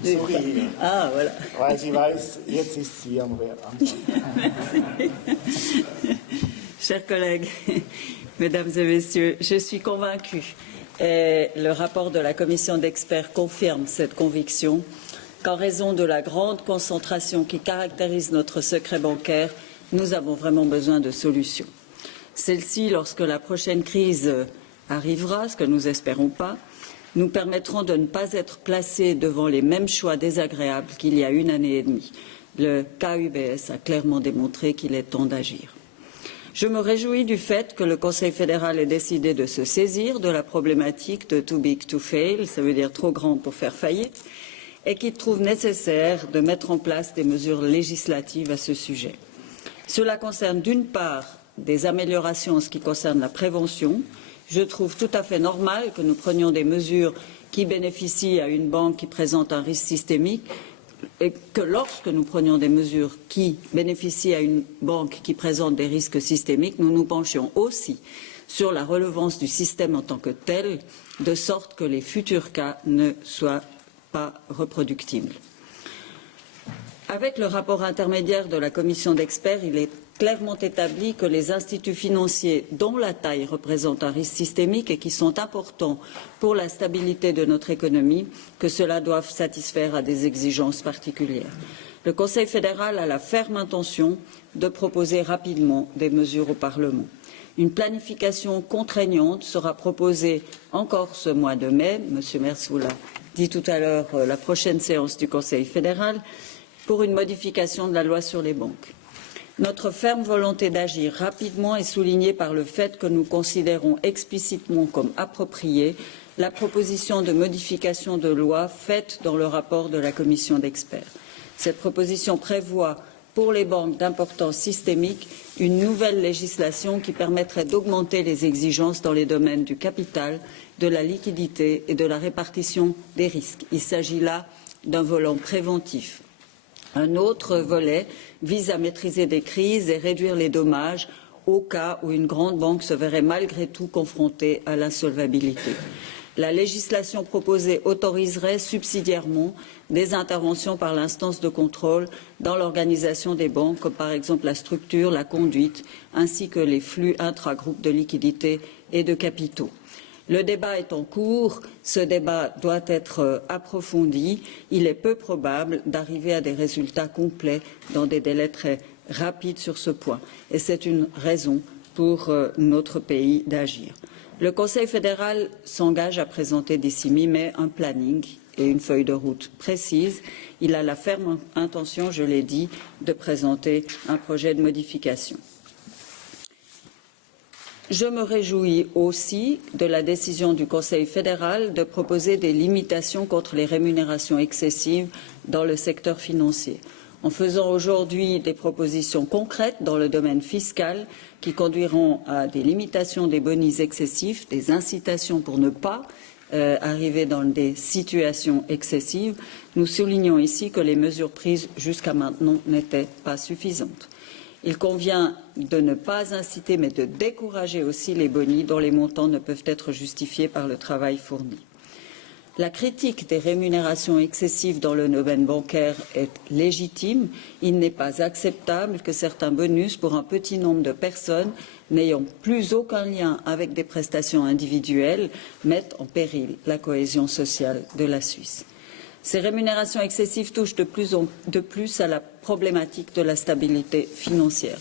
Sorry, voilà. weil sie weiß, jetzt ist sie am Anfang. Chers collègues, mesdames et messieurs, je suis convaincue, et le rapport de la commission d'experts confirme cette conviction, qu'en raison de la grande concentration qui caractérise notre secret bancaire, nous avons vraiment besoin de solutions. Celles-ci, lorsque la prochaine crise arrivera, ce que nous espérons pas, nous permettront de ne pas être placés devant les mêmes choix désagréables qu'il y a une année et demie. Le cas UBS a clairement démontré qu'il est temps d'agir. Je me réjouis du fait que le Conseil fédéral ait décidé de se saisir de la problématique de too big to fail, ça veut dire trop grand pour faire faillite, et qu'il trouve nécessaire de mettre en place des mesures législatives à ce sujet. Cela concerne d'une part des améliorations en ce qui concerne la prévention. Je trouve tout à fait normal que nous prenions des mesures qui bénéficient à une banque qui présente un risque systémique et que lorsque nous prenions des mesures qui bénéficient à une banque qui présente des risques systémiques, nous nous penchions aussi sur la relevance du système en tant que tel, de sorte que les futurs cas ne soient pas reproductibles. Avec le rapport intermédiaire de la commission d'experts, il est clairement établi que les instituts financiers dont la taille représente un risque systémique et qui sont importants pour la stabilité de notre économie, que cela doive satisfaire à des exigences particulières. Le Conseil fédéral a la ferme intention de proposer rapidement des mesures au Parlement. Une planification contraignante sera proposée encore ce mois de mai. Monsieur Mersoul l'a dit tout à l'heure, la prochaine séance du Conseil fédéral, pour une modification de la loi sur les banques. Notre ferme volonté d'agir rapidement est soulignée par le fait que nous considérons explicitement comme appropriée la proposition de modification de loi faite dans le rapport de la commission d'experts. Cette proposition prévoit pour les banques d'importance systémique une nouvelle législation qui permettrait d'augmenter les exigences dans les domaines du capital, de la liquidité et de la répartition des risques. Il s'agit là d'un volant préventif. Un autre volet vise à maîtriser des crises et réduire les dommages au cas où une grande banque se verrait malgré tout confrontée à l'insolvabilité. La législation proposée autoriserait subsidiairement des interventions par l'instance de contrôle dans l'organisation des banques, comme par exemple la structure, la conduite, ainsi que les flux intragroupes de liquidités et de capitaux. Le débat est en cours, ce débat doit être approfondi. Il est peu probable d'arriver à des résultats complets dans des délais très rapides sur ce point. Et c'est une raison pour notre pays d'agir. Le Conseil fédéral s'engage à présenter d'ici mi-mai un planning et une feuille de route précise. Il a la ferme intention, je l'ai dit, de présenter un projet de modification. Je me réjouis aussi de la décision du Conseil fédéral de proposer des limitations contre les rémunérations excessives dans le secteur financier. En faisant aujourd'hui des propositions concrètes dans le domaine fiscal qui conduiront à des limitations des bonus excessifs, des incitations pour ne pas arriver dans des situations excessives, nous soulignons ici que les mesures prises jusqu'à maintenant n'étaient pas suffisantes. Il convient de ne pas inciter, mais de décourager aussi les bonis dont les montants ne peuvent être justifiés par le travail fourni. La critique des rémunérations excessives dans le domaine bancaire est légitime. Il n'est pas acceptable que certains bonus pour un petit nombre de personnes n'ayant plus aucun lien avec des prestations individuelles mettent en péril la cohésion sociale de la Suisse. Ces rémunérations excessives touchent de plus à la problématique de la stabilité financière.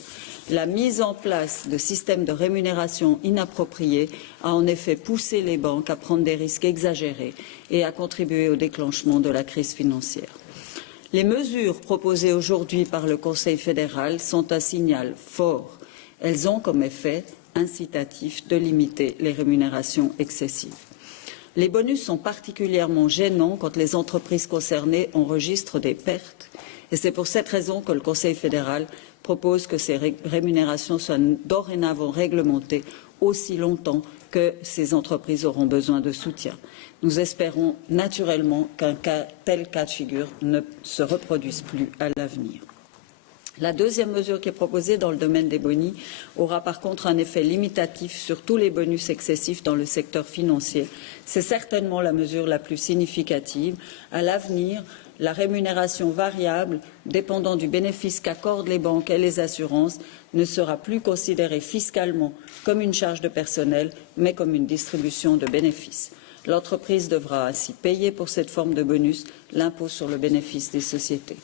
La mise en place de systèmes de rémunération inappropriés a en effet poussé les banques à prendre des risques exagérés et à contribuer au déclenchement de la crise financière. Les mesures proposées aujourd'hui par le Conseil fédéral sont un signal fort. Elles ont comme effet incitatif de limiter les rémunérations excessives. Les bonus sont particulièrement gênants quand les entreprises concernées enregistrent des pertes. Et c'est pour cette raison que le Conseil fédéral propose que ces rémunérations soient dorénavant réglementées aussi longtemps que ces entreprises auront besoin de soutien. Nous espérons naturellement qu'un tel cas de figure ne se reproduise plus à l'avenir. La deuxième mesure qui est proposée dans le domaine des bonis aura par contre un effet limitatif sur tous les bonus excessifs dans le secteur financier. C'est certainement la mesure la plus significative. À l'avenir, la rémunération variable dépendant du bénéfice qu'accordent les banques et les assurances ne sera plus considérée fiscalement comme une charge de personnel, mais comme une distribution de bénéfices. L'entreprise devra ainsi payer pour cette forme de bonus l'impôt sur le bénéfice des sociétés.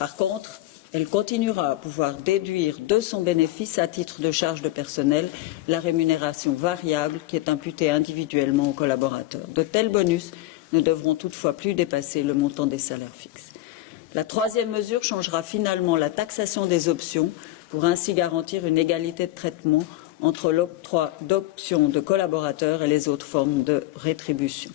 Par contre, elle continuera à pouvoir déduire de son bénéfice à titre de charge de personnel la rémunération variable qui est imputée individuellement aux collaborateurs. De tels bonus ne devront toutefois plus dépasser le montant des salaires fixes. La troisième mesure changera finalement la taxation des options pour ainsi garantir une égalité de traitement entre l'octroi d'options de collaborateurs et les autres formes de rétribution.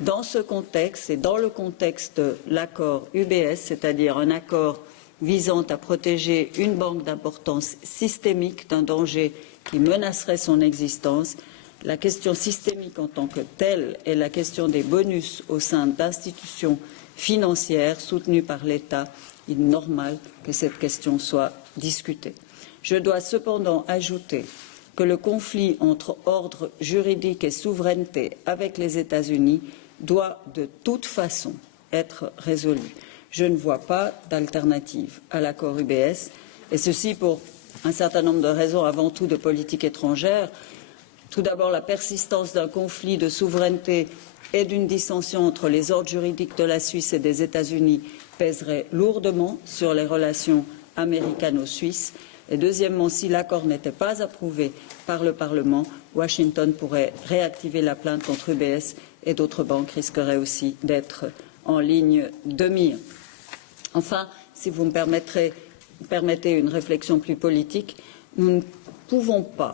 Dans ce contexte et dans le contexte de l'accord UBS, c'est-à-dire un accord visant à protéger une banque d'importance systémique d'un danger qui menacerait son existence, la question systémique en tant que telle est la question des bonus au sein d'institutions financières soutenues par l'État. Il est normal que cette question soit discutée. Je dois cependant ajouter que le conflit entre ordre juridique et souveraineté avec les États-Unis doit de toute façon être résolu. Je ne vois pas d'alternative à l'accord UBS, et ceci pour un certain nombre de raisons, avant tout de politique étrangère. Tout d'abord, la persistance d'un conflit de souveraineté et d'une dissension entre les ordres juridiques de la Suisse et des États-Unis pèserait lourdement sur les relations américano-suisses. Et deuxièmement, si l'accord n'était pas approuvé par le Parlement, Washington pourrait réactiver la plainte contre UBS et d'autres banques risqueraient aussi d'être en ligne de mire. Enfin, si vous me permettez une réflexion plus politique, nous ne pouvons pas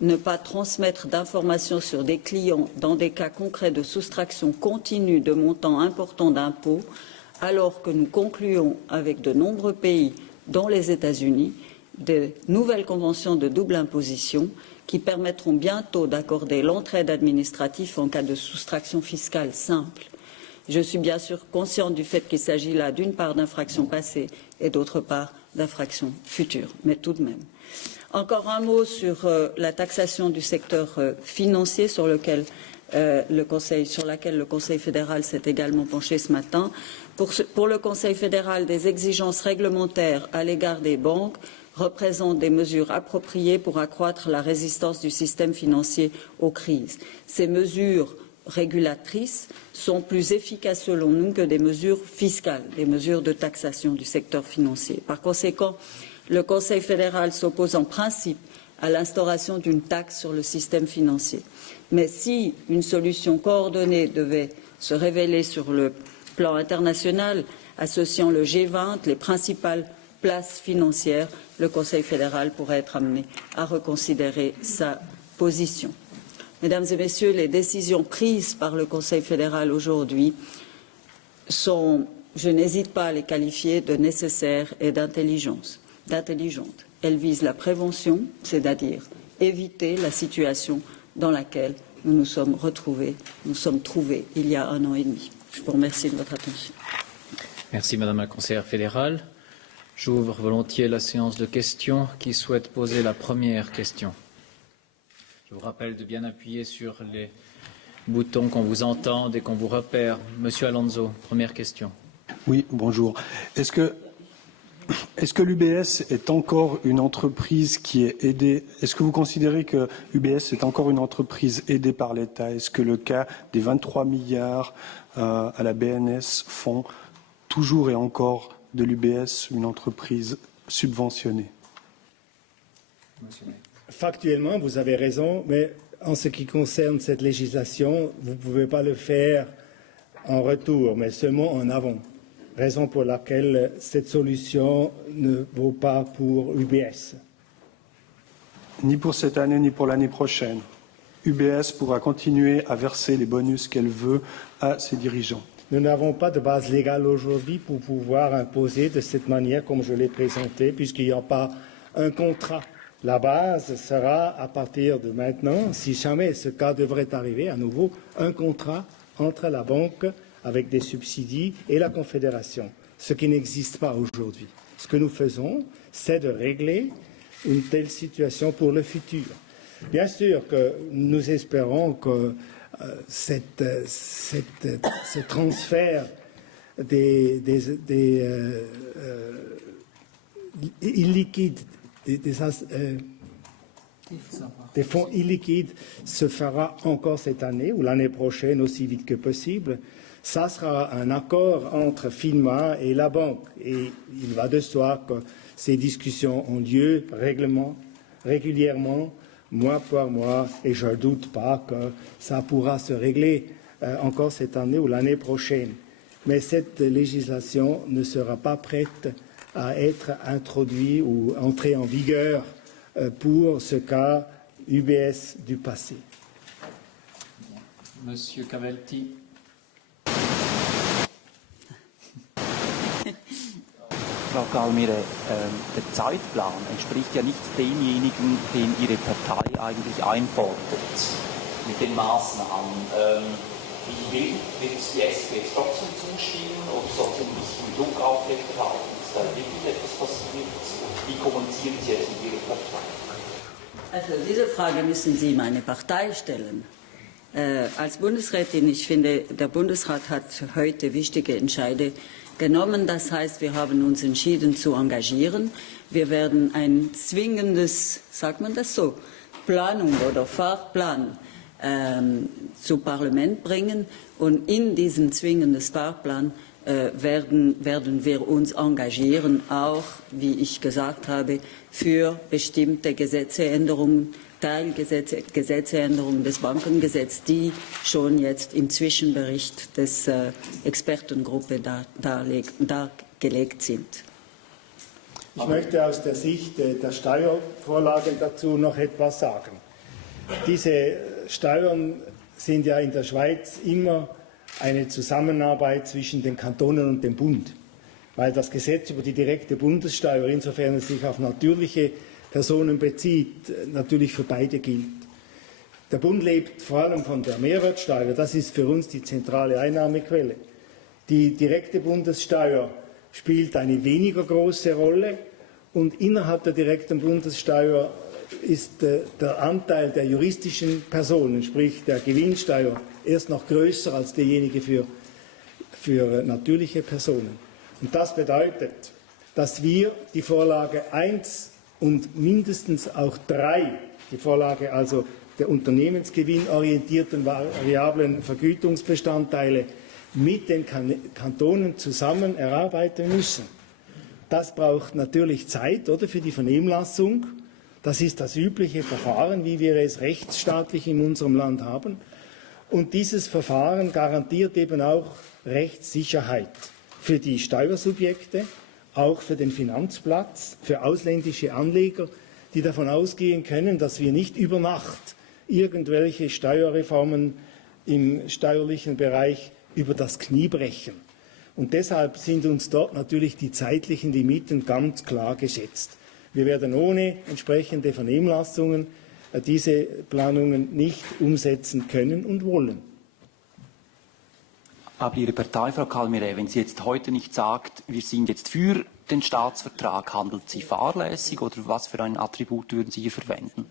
ne pas transmettre d'informations sur des clients dans des cas concrets de soustraction continue de montants importants d'impôts, alors que nous concluons avec de nombreux pays, dont les États-Unis, de nouvelles conventions de double imposition qui permettront bientôt d'accorder l'entraide administrative en cas de soustraction fiscale simple. Je suis bien sûr consciente du fait qu'il s'agit là d'une part d'infractions passées et d'autre part d'infractions futures, mais tout de même. Encore un mot sur la taxation du secteur financier sur laquelle le Conseil fédéral s'est également penché ce matin. Pour le Conseil fédéral, des exigences réglementaires à l'égard des banques représentent des mesures appropriées pour accroître la résistance du système financier aux crises. Ces mesures régulatrices sont plus efficaces selon nous que des mesures fiscales, des mesures de taxation du secteur financier. Par conséquent, le Conseil fédéral s'oppose en principe à l'instauration d'une taxe sur le système financier. Mais si une solution coordonnée devait se révéler sur le plan international, associant le G20, les principales places financières, le Conseil fédéral pourrait être amené à reconsidérer sa position. Mesdames et Messieurs, les décisions prises par le Conseil fédéral aujourd'hui sont, je n'hésite pas à les qualifier de nécessaires et d'intelligentes. Elles visent la prévention, c'est-à-dire éviter la situation dans laquelle nous sommes trouvés il y a 1 an et demi. Je vous remercie de votre attention. Merci Madame la conseillère fédérale. J'ouvre volontiers la séance de questions. Qui souhaite poser la première question? Je vous rappelle de bien appuyer sur les boutons qu'on vous entende et qu'on vous repère. Monsieur Alonso, première question. Oui, bonjour. Est-ce que l'UBS est encore une entreprise qui est aidée? Est-ce que vous considérez que l'UBS est encore une entreprise aidée par l'État? Est-ce que le cas des 23 milliards à la BNS font toujours et encore de l'UBS une entreprise subventionnée? Factuellement, vous avez raison, mais en ce qui concerne cette législation, vous ne pouvez pas le faire en retour, mais seulement en avant. Raison pour laquelle cette solution ne vaut pas pour UBS. Ni pour cette année, ni pour l'année prochaine. UBS pourra continuer à verser les bonus qu'elle veut à ses dirigeants. Nous n'avons pas de base légale aujourd'hui pour pouvoir imposer de cette manière comme je l'ai présenté, puisqu'il n'y a pas un contrat. La base sera, à partir de maintenant, si jamais ce cas devrait arriver, à nouveau, un contrat entre la banque avec des subsidies et la Confédération, ce qui n'existe pas aujourd'hui. Ce que nous faisons, c'est de régler une telle situation pour le futur. Bien sûr que nous espérons que ce transfert des illiquides, des fonds illiquides se fera encore cette année ou l'année prochaine aussi vite que possible. Ça sera un accord entre FINMA et la banque. Et il va de soi que ces discussions ont lieu régulièrement, mois par mois, et je ne doute pas que ça pourra se régler encore cette année ou l'année prochaine. Mais cette législation ne sera pas prête à être introduite ou entrée en vigueur pour ce cas UBS du passé. Monsieur Cavalti. Frau Galmire, der Zeitplan entspricht ja nicht demjenigen, den Ihre Partei eigentlich einfordert mit den Maßnahmen. Wie wild wird die SP jetzt trotzdem zustimmen oder sollte ein bisschen Druck aufrechterhalten, dass da wirklich etwas passiert? Wie kommunizieren Sie jetzt mit Ihrer Partei? Also diese Frage müssen Sie meine Partei stellen. Als Bundesrätin, ich finde, der Bundesrat hat heute wichtige Entscheide genommen. Das heißt, wir haben uns entschieden zu engagieren. Wir werden ein zwingendes, sagt man das so, Planung oder Fahrplan zu Parlament bringen. Und in diesem zwingenden Fahrplan werden wir uns engagieren, auch, wie ich gesagt habe, für bestimmte Gesetzesänderungen, Teilgesetzesänderungen des Bankengesetzes, die schon jetzt im Zwischenbericht des Expertengruppe dargelegt sind. Ich möchte aus der Sicht der Steuervorlagen dazu noch etwas sagen. Diese Steuern sind ja in der Schweiz immer eine Zusammenarbeit zwischen den Kantonen und dem Bund, weil das Gesetz über die direkte Bundessteuer, insofern es sich auf natürliche Personen bezieht, natürlich für beide gilt. Der Bund lebt vor allem von der Mehrwertsteuer, das ist für uns die zentrale Einnahmequelle. Die direkte Bundessteuer spielt eine weniger große Rolle und innerhalb der direkten Bundessteuer der Anteil der juristischen Personen, sprich der Gewinnsteuer, erst noch größer als derjenige für natürliche Personen. Und das bedeutet, dass wir die Vorlage 1 und mindestens auch 3, die Vorlage also der unternehmensgewinnorientierten variablen Vergütungsbestandteile, mit den Kantonen zusammen erarbeiten müssen. Das braucht natürlich Zeit, oder, für die Vernehmlassung. Das ist das übliche Verfahren, wie wir es rechtsstaatlich in unserem Land haben. Und dieses Verfahren garantiert eben auch Rechtssicherheit für die Steuersubjekte, auch für den Finanzplatz, für ausländische Anleger, die davon ausgehen können, dass wir nicht über Nacht irgendwelche Steuerreformen im steuerlichen Bereich über das Knie brechen. Und deshalb sind uns dort natürlich die zeitlichen Limiten ganz klar gesetzt. Wir werden ohne entsprechende Vernehmlassungen diese Planungen nicht umsetzen können und wollen. Aber Ihre Partei, Frau Calmire, wenn sie jetzt heute nicht sagt, wir sind jetzt für den Staatsvertrag, handelt sie fahrlässig oder was für ein Attribut würden Sie hier verwenden?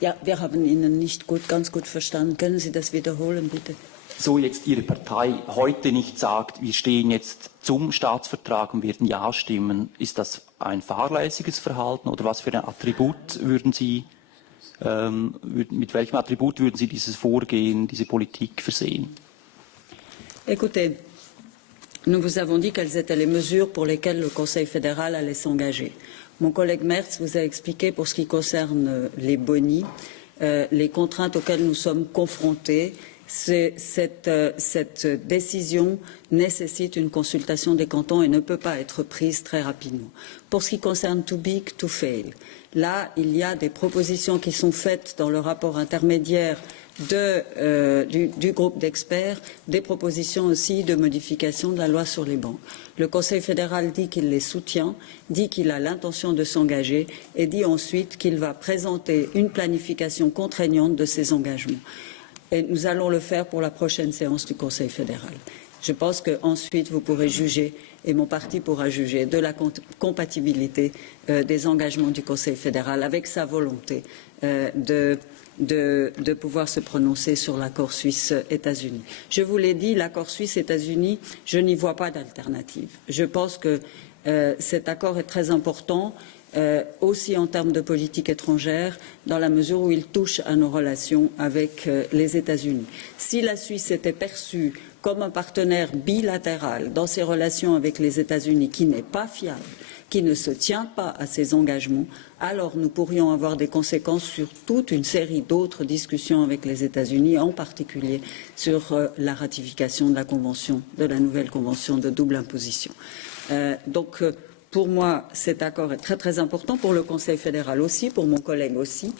Ja, wir haben Ihnen nicht ganz gut verstanden. Können Sie das wiederholen, bitte? So jetzt Ihre Partei heute nicht sagt, wir stehen jetzt zum Staatsvertrag und werden Ja stimmen, ist das ein fahrlässiges Verhalten oder was für ein Attribut würden Sie, mit welchem Attribut würden Sie dieses Vorgehen, diese Politik versehen? Écoutez, nous vous avons dit quelles étaient les mesures pour lesquelles le Conseil fédéral allait s'engager. Mon collègue Merz vous a expliqué pour ce qui concerne les bonis, les contraintes auxquelles nous sommes confrontés. Cette décision nécessite une consultation des cantons et ne peut pas être prise très rapidement. Pour ce qui concerne Too Big to Fail, là, il y a des propositions qui sont faites dans le rapport intermédiaire du groupe d'experts, des propositions aussi de modification de la loi sur les banques. Le Conseil fédéral dit qu'il les soutient, dit qu'il a l'intention de s'engager et dit ensuite qu'il va présenter une planification contraignante de ces engagements. Et nous allons le faire pour la prochaine séance du Conseil fédéral. Je pense qu'ensuite vous pourrez juger, et mon parti pourra juger, de la compatibilité des engagements du Conseil fédéral avec sa volonté de pouvoir se prononcer sur l'accord Suisse-États-Unis. Je vous l'ai dit, l'accord Suisse-États-Unis, je n'y vois pas d'alternative. Je pense que cet accord est très important. Aussi en termes de politique étrangère, dans la mesure où il touche à nos relations avec les États-Unis. Si la Suisse était perçue comme un partenaire bilatéral dans ses relations avec les États-Unis qui n'est pas fiable, qui ne se tient pas à ses engagements, alors nous pourrions avoir des conséquences sur toute une série d'autres discussions avec les États-Unis, en particulier sur la ratification de la convention, de la nouvelle convention de double imposition. Pour moi, cet accord est très très important, pour le Conseil fédéral aussi, pour mon collègue aussi.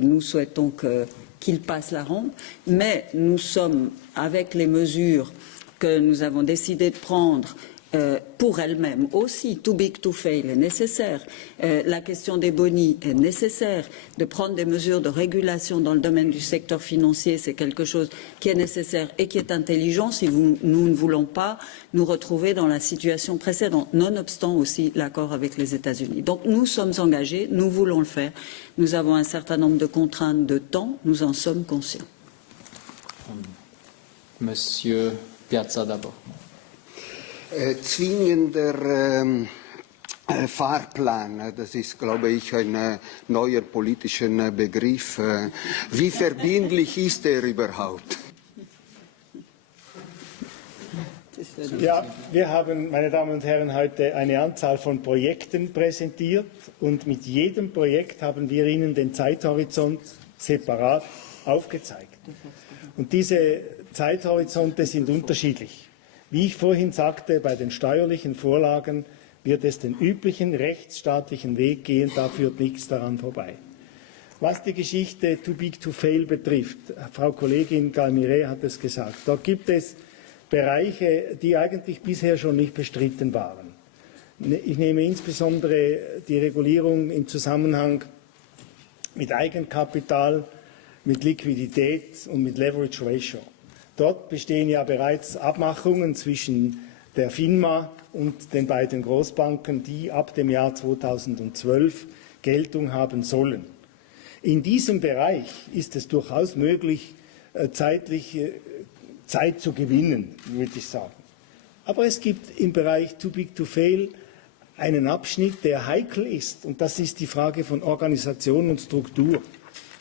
Nous souhaitons qu'il passe la ronde, mais nous sommes, avec les mesures que nous avons décidé de prendre pour elles-mêmes aussi, too big to fail est nécessaire. La question des bonis est nécessaire. De prendre des mesures de régulation dans le domaine du secteur financier, c'est quelque chose qui est nécessaire et qui est intelligent si nous ne voulons pas nous retrouver dans la situation précédente, nonobstant aussi l'accord avec les États-Unis. Donc nous sommes engagés, nous voulons le faire. Nous avons un certain nombre de contraintes de temps, nous en sommes conscients. Monsieur Piazza d'abord. Zwingender Fahrplan, das ist, glaube ich, ein neuer politischer Begriff. Wie verbindlich ist er überhaupt? Ja, wir haben, meine Damen und Herren, heute eine Anzahl von Projekten präsentiert und mit jedem Projekt haben wir Ihnen den Zeithorizont separat aufgezeigt. Und diese Zeithorizonte sind unterschiedlich. Wie ich vorhin sagte, bei den steuerlichen Vorlagen wird es den üblichen rechtsstaatlichen Weg gehen, da führt nichts daran vorbei. Was die Geschichte too big to fail betrifft, Frau Kollegin Calmire hat es gesagt, dort gibt es Bereiche, die eigentlich bisher schon nicht bestritten waren. Ich nehme insbesondere die Regulierung im Zusammenhang mit Eigenkapital, mit Liquidität und mit Leverage Ratio. Dort bestehen ja bereits Abmachungen zwischen der FINMA und den beiden Großbanken, die ab dem Jahr 2012 Geltung haben sollen. In diesem Bereich ist es durchaus möglich, zeitlich Zeit zu gewinnen, würde ich sagen. Aber es gibt im Bereich Too Big to Fail einen Abschnitt, der heikel ist, und das ist die Frage von Organisation und Struktur.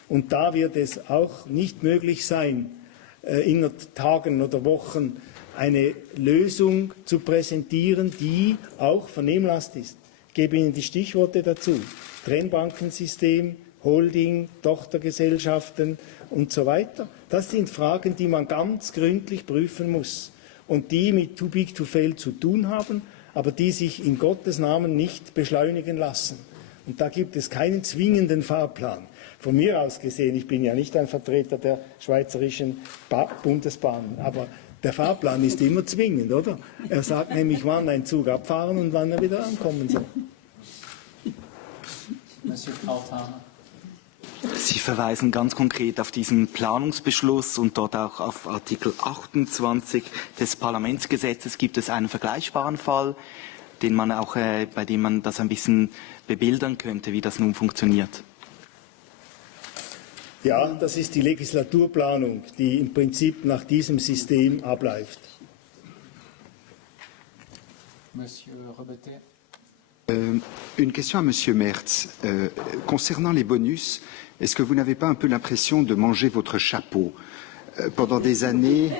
Und da wird es auch nicht möglich sein, innerhalb Tagen oder Wochen eine Lösung zu präsentieren, die auch vernehmlasst ist. Ich gebe Ihnen die Stichworte dazu: Trennbankensystem, Holding, Tochtergesellschaften und so weiter. Das sind Fragen, die man ganz gründlich prüfen muss und die mit Too Big to Fail zu tun haben, aber die sich in Gottes Namen nicht beschleunigen lassen. Und da gibt es keinen zwingenden Fahrplan. Von mir aus gesehen, ich bin ja nicht ein Vertreter der schweizerischen Bundesbahnen, aber der Fahrplan ist immer zwingend, oder? Er sagt nämlich, wann ein Zug abfahren und wann er wieder ankommen soll. Monsieur Krauthammer. Sie verweisen ganz konkret auf diesen Planungsbeschluss und dort auch auf Artikel 28 des Parlamentsgesetzes. Gibt es einen vergleichbaren Fall, den man auch, bei dem man das ein bisschen bebildern könnte, wie das nun funktioniert? Ja, das ist die Legislaturplanung, die im Prinzip nach diesem System abläuft. Monsieur Robertet. Une question à Monsieur Merz. Concernant les bonus, est-ce que vous n'avez pas un peu l'impression de manger votre chapeau pendant des années?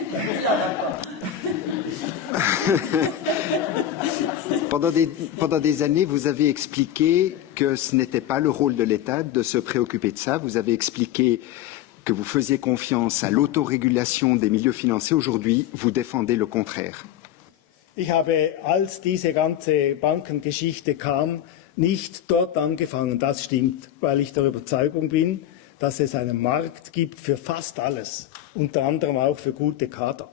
Pendant des années, vous avez expliqué que ce n'était pas le rôle de l'État de se préoccuper de ça. Vous avez expliqué que vous faisiez confiance à l'autorégulation des milieux financiers. Aujourd'hui, vous défendez le contraire. Ich habe, als diese ganze Bankengeschichte kam, nicht dort angefangen. Das stimmt, weil ich der Überzeugung bin, dass es einen Markt gibt für fast alles, unter anderem auch für gute Kader.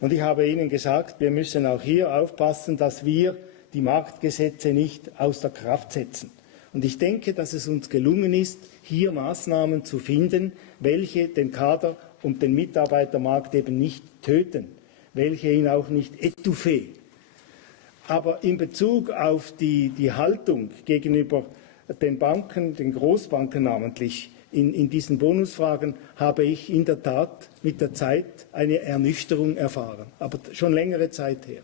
Und ich habe Ihnen gesagt, wir müssen auch hier aufpassen, dass wir die Marktgesetze nicht außer Kraft setzen. Und ich denke, dass es uns gelungen ist, hier Maßnahmen zu finden, welche den Kader und den Mitarbeitermarkt eben nicht töten, welche ihn auch nicht étouffé. Aber in Bezug auf die Haltung gegenüber den Banken, den Großbanken namentlich, in diesen Bonusfragen habe ich in der Tat mit der Zeit eine Ernüchterung erfahren, aber schon längere Zeit her.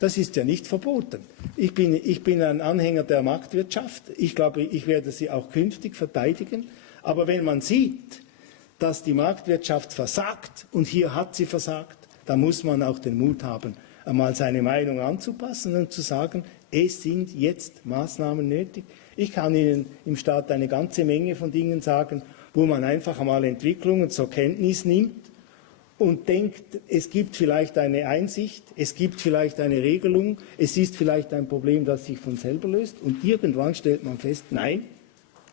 Das ist ja nicht verboten. Ich bin ein Anhänger der Marktwirtschaft. Ich glaube, ich werde sie auch künftig verteidigen. Aber wenn man sieht, dass die Marktwirtschaft versagt, und hier hat sie versagt, dann muss man auch den Mut haben, einmal seine Meinung anzupassen und zu sagen, es sind jetzt Maßnahmen nötig. Ich kann Ihnen im Staat eine ganze Menge von Dingen sagen, wo man einfach einmal Entwicklungen zur Kenntnis nimmt und denkt, es gibt vielleicht eine Einsicht, es gibt vielleicht eine Regelung, es ist vielleicht ein Problem, das sich von selber löst, und irgendwann stellt man fest, nein,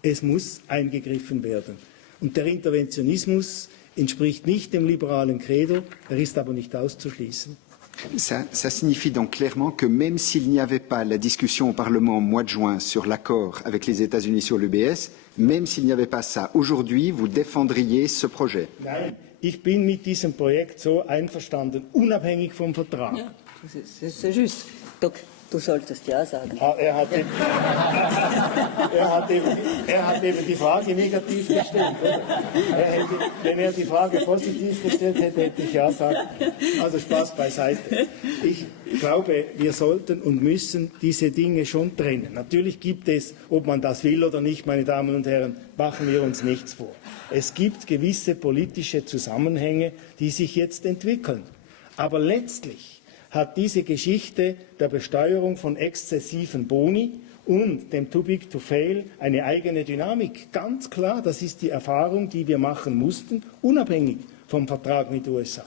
es muss eingegriffen werden. Und der Interventionismus entspricht nicht dem liberalen Credo, er ist aber nicht auszuschließen. Ça signifie donc clairement que même s'il n'y avait pas la discussion au Parlement au mois de juin sur l'accord avec les États-Unis sur l'UBS, même s'il n'y avait pas ça, aujourd'hui, vous défendriez ce projet? Nein, ich bin mit diesem Projekt so einverstanden, unabhängig vom Vertrag. Ja, c'est juste. Donc, du solltest ja sagen. Er hat eben die Frage negativ gestellt. Oder? Wenn er die Frage positiv gestellt hätte, hätte ich ja sagen. Also Spaß beiseite. Ich glaube, wir sollten und müssen diese Dinge schon trennen. Natürlich gibt es, ob man das will oder nicht, meine Damen und Herren, machen wir uns nichts vor. Es gibt gewisse politische Zusammenhänge, die sich jetzt entwickeln. Aber letztlich hat diese Geschichte der Besteuerung von exzessiven Boni und dem Too Big to Fail eine eigene Dynamik. Ganz klar, das ist die Erfahrung, die wir machen mussten, unabhängig vom Vertrag mit den USA.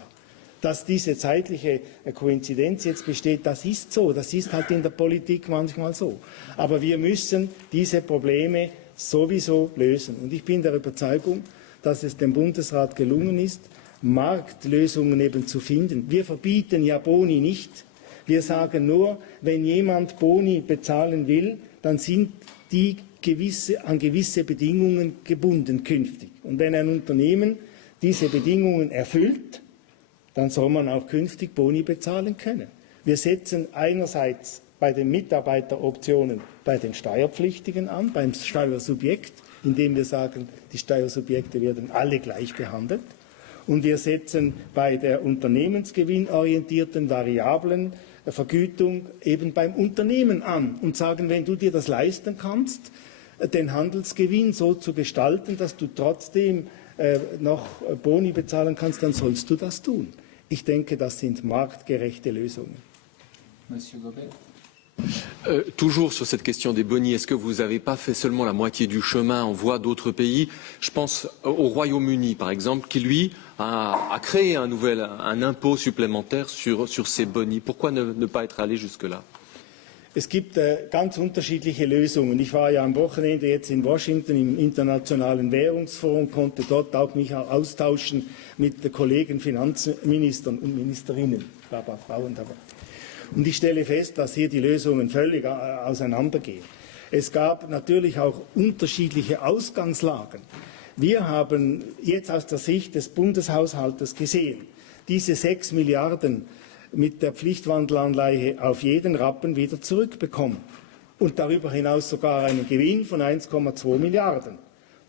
Dass diese zeitliche Koinzidenz jetzt besteht, das ist so, das ist halt in der Politik manchmal so. Aber wir müssen diese Probleme sowieso lösen. Und ich bin der Überzeugung, dass es dem Bundesrat gelungen ist, Marktlösungen eben zu finden. Wir verbieten ja Boni nicht. Wir sagen nur, wenn jemand Boni bezahlen will, dann sind die an gewisse Bedingungen gebunden künftig. Und wenn ein Unternehmen diese Bedingungen erfüllt, dann soll man auch künftig Boni bezahlen können. Wir setzen einerseits bei den Mitarbeiteroptionen bei den Steuerpflichtigen an, beim Steuersubjekt, indem wir sagen, die Steuersubjekte werden alle gleich behandelt. Und wir setzen bei der unternehmensgewinnorientierten variablen Vergütung eben beim Unternehmen an und sagen, wenn du dir das leisten kannst, den Handelsgewinn so zu gestalten, dass du trotzdem noch Boni bezahlen kannst, dann sollst du das tun. Ich denke, das sind marktgerechte Lösungen. Monsieur Gobet. Toujours sur cette question des bonis, est-ce que vous n'avez pas fait seulement la moitié du chemin? On voit d'autres pays, je pense au Royaume-Uni par exemple, qui lui a créé un impôt supplémentaire sur ces bonis. Pourquoi ne pas être allé jusque-là? Es gibt ganz unterschiedliche Lösungen. Ich war ja am Wochenende jetzt in Washington im Internationalen Währungsfonds, konnte dort auch mich austauschen mit den Kollegen Finanzministern und Ministerinnen, Frauen dabei. Und ich stelle fest, dass hier die Lösungen völlig auseinandergehen. Es gab natürlich auch unterschiedliche Ausgangslagen. Wir haben jetzt aus der Sicht des Bundeshaushaltes gesehen, diese 6 Milliarden mit der Pflichtwandelanleihe auf jeden Rappen wieder zurückbekommen und darüber hinaus sogar einen Gewinn von 1,2 Milliarden.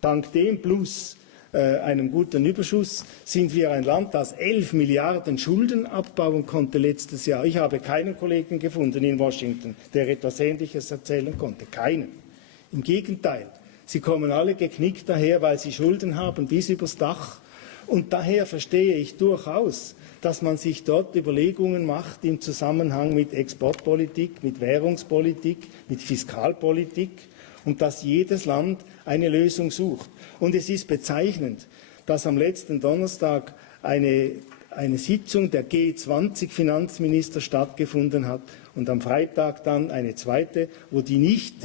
Dank dem plus einem guten Überschuss sind wir ein Land, das 11 Milliarden Schulden abbauen konnte letztes Jahr. Ich habe keinen Kollegen gefunden in Washington, der etwas Ähnliches erzählen konnte. Keinen. Im Gegenteil. Sie kommen alle geknickt daher, weil sie Schulden haben bis übers Dach. Und daher verstehe ich durchaus, dass man sich dort Überlegungen macht im Zusammenhang mit Exportpolitik, mit Währungspolitik, mit Fiskalpolitik und dass jedes Land eine Lösung sucht. Und es ist bezeichnend, dass am letzten Donnerstag eine Sitzung der G20-Finanzminister stattgefunden hat und am Freitag dann eine zweite, wo die nicht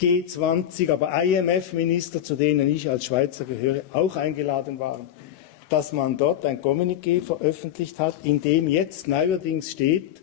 G20, aber IMF-Minister, zu denen ich als Schweizer gehöre, auch eingeladen waren, dass man dort ein Kommuniqué veröffentlicht hat, in dem jetzt neuerdings steht,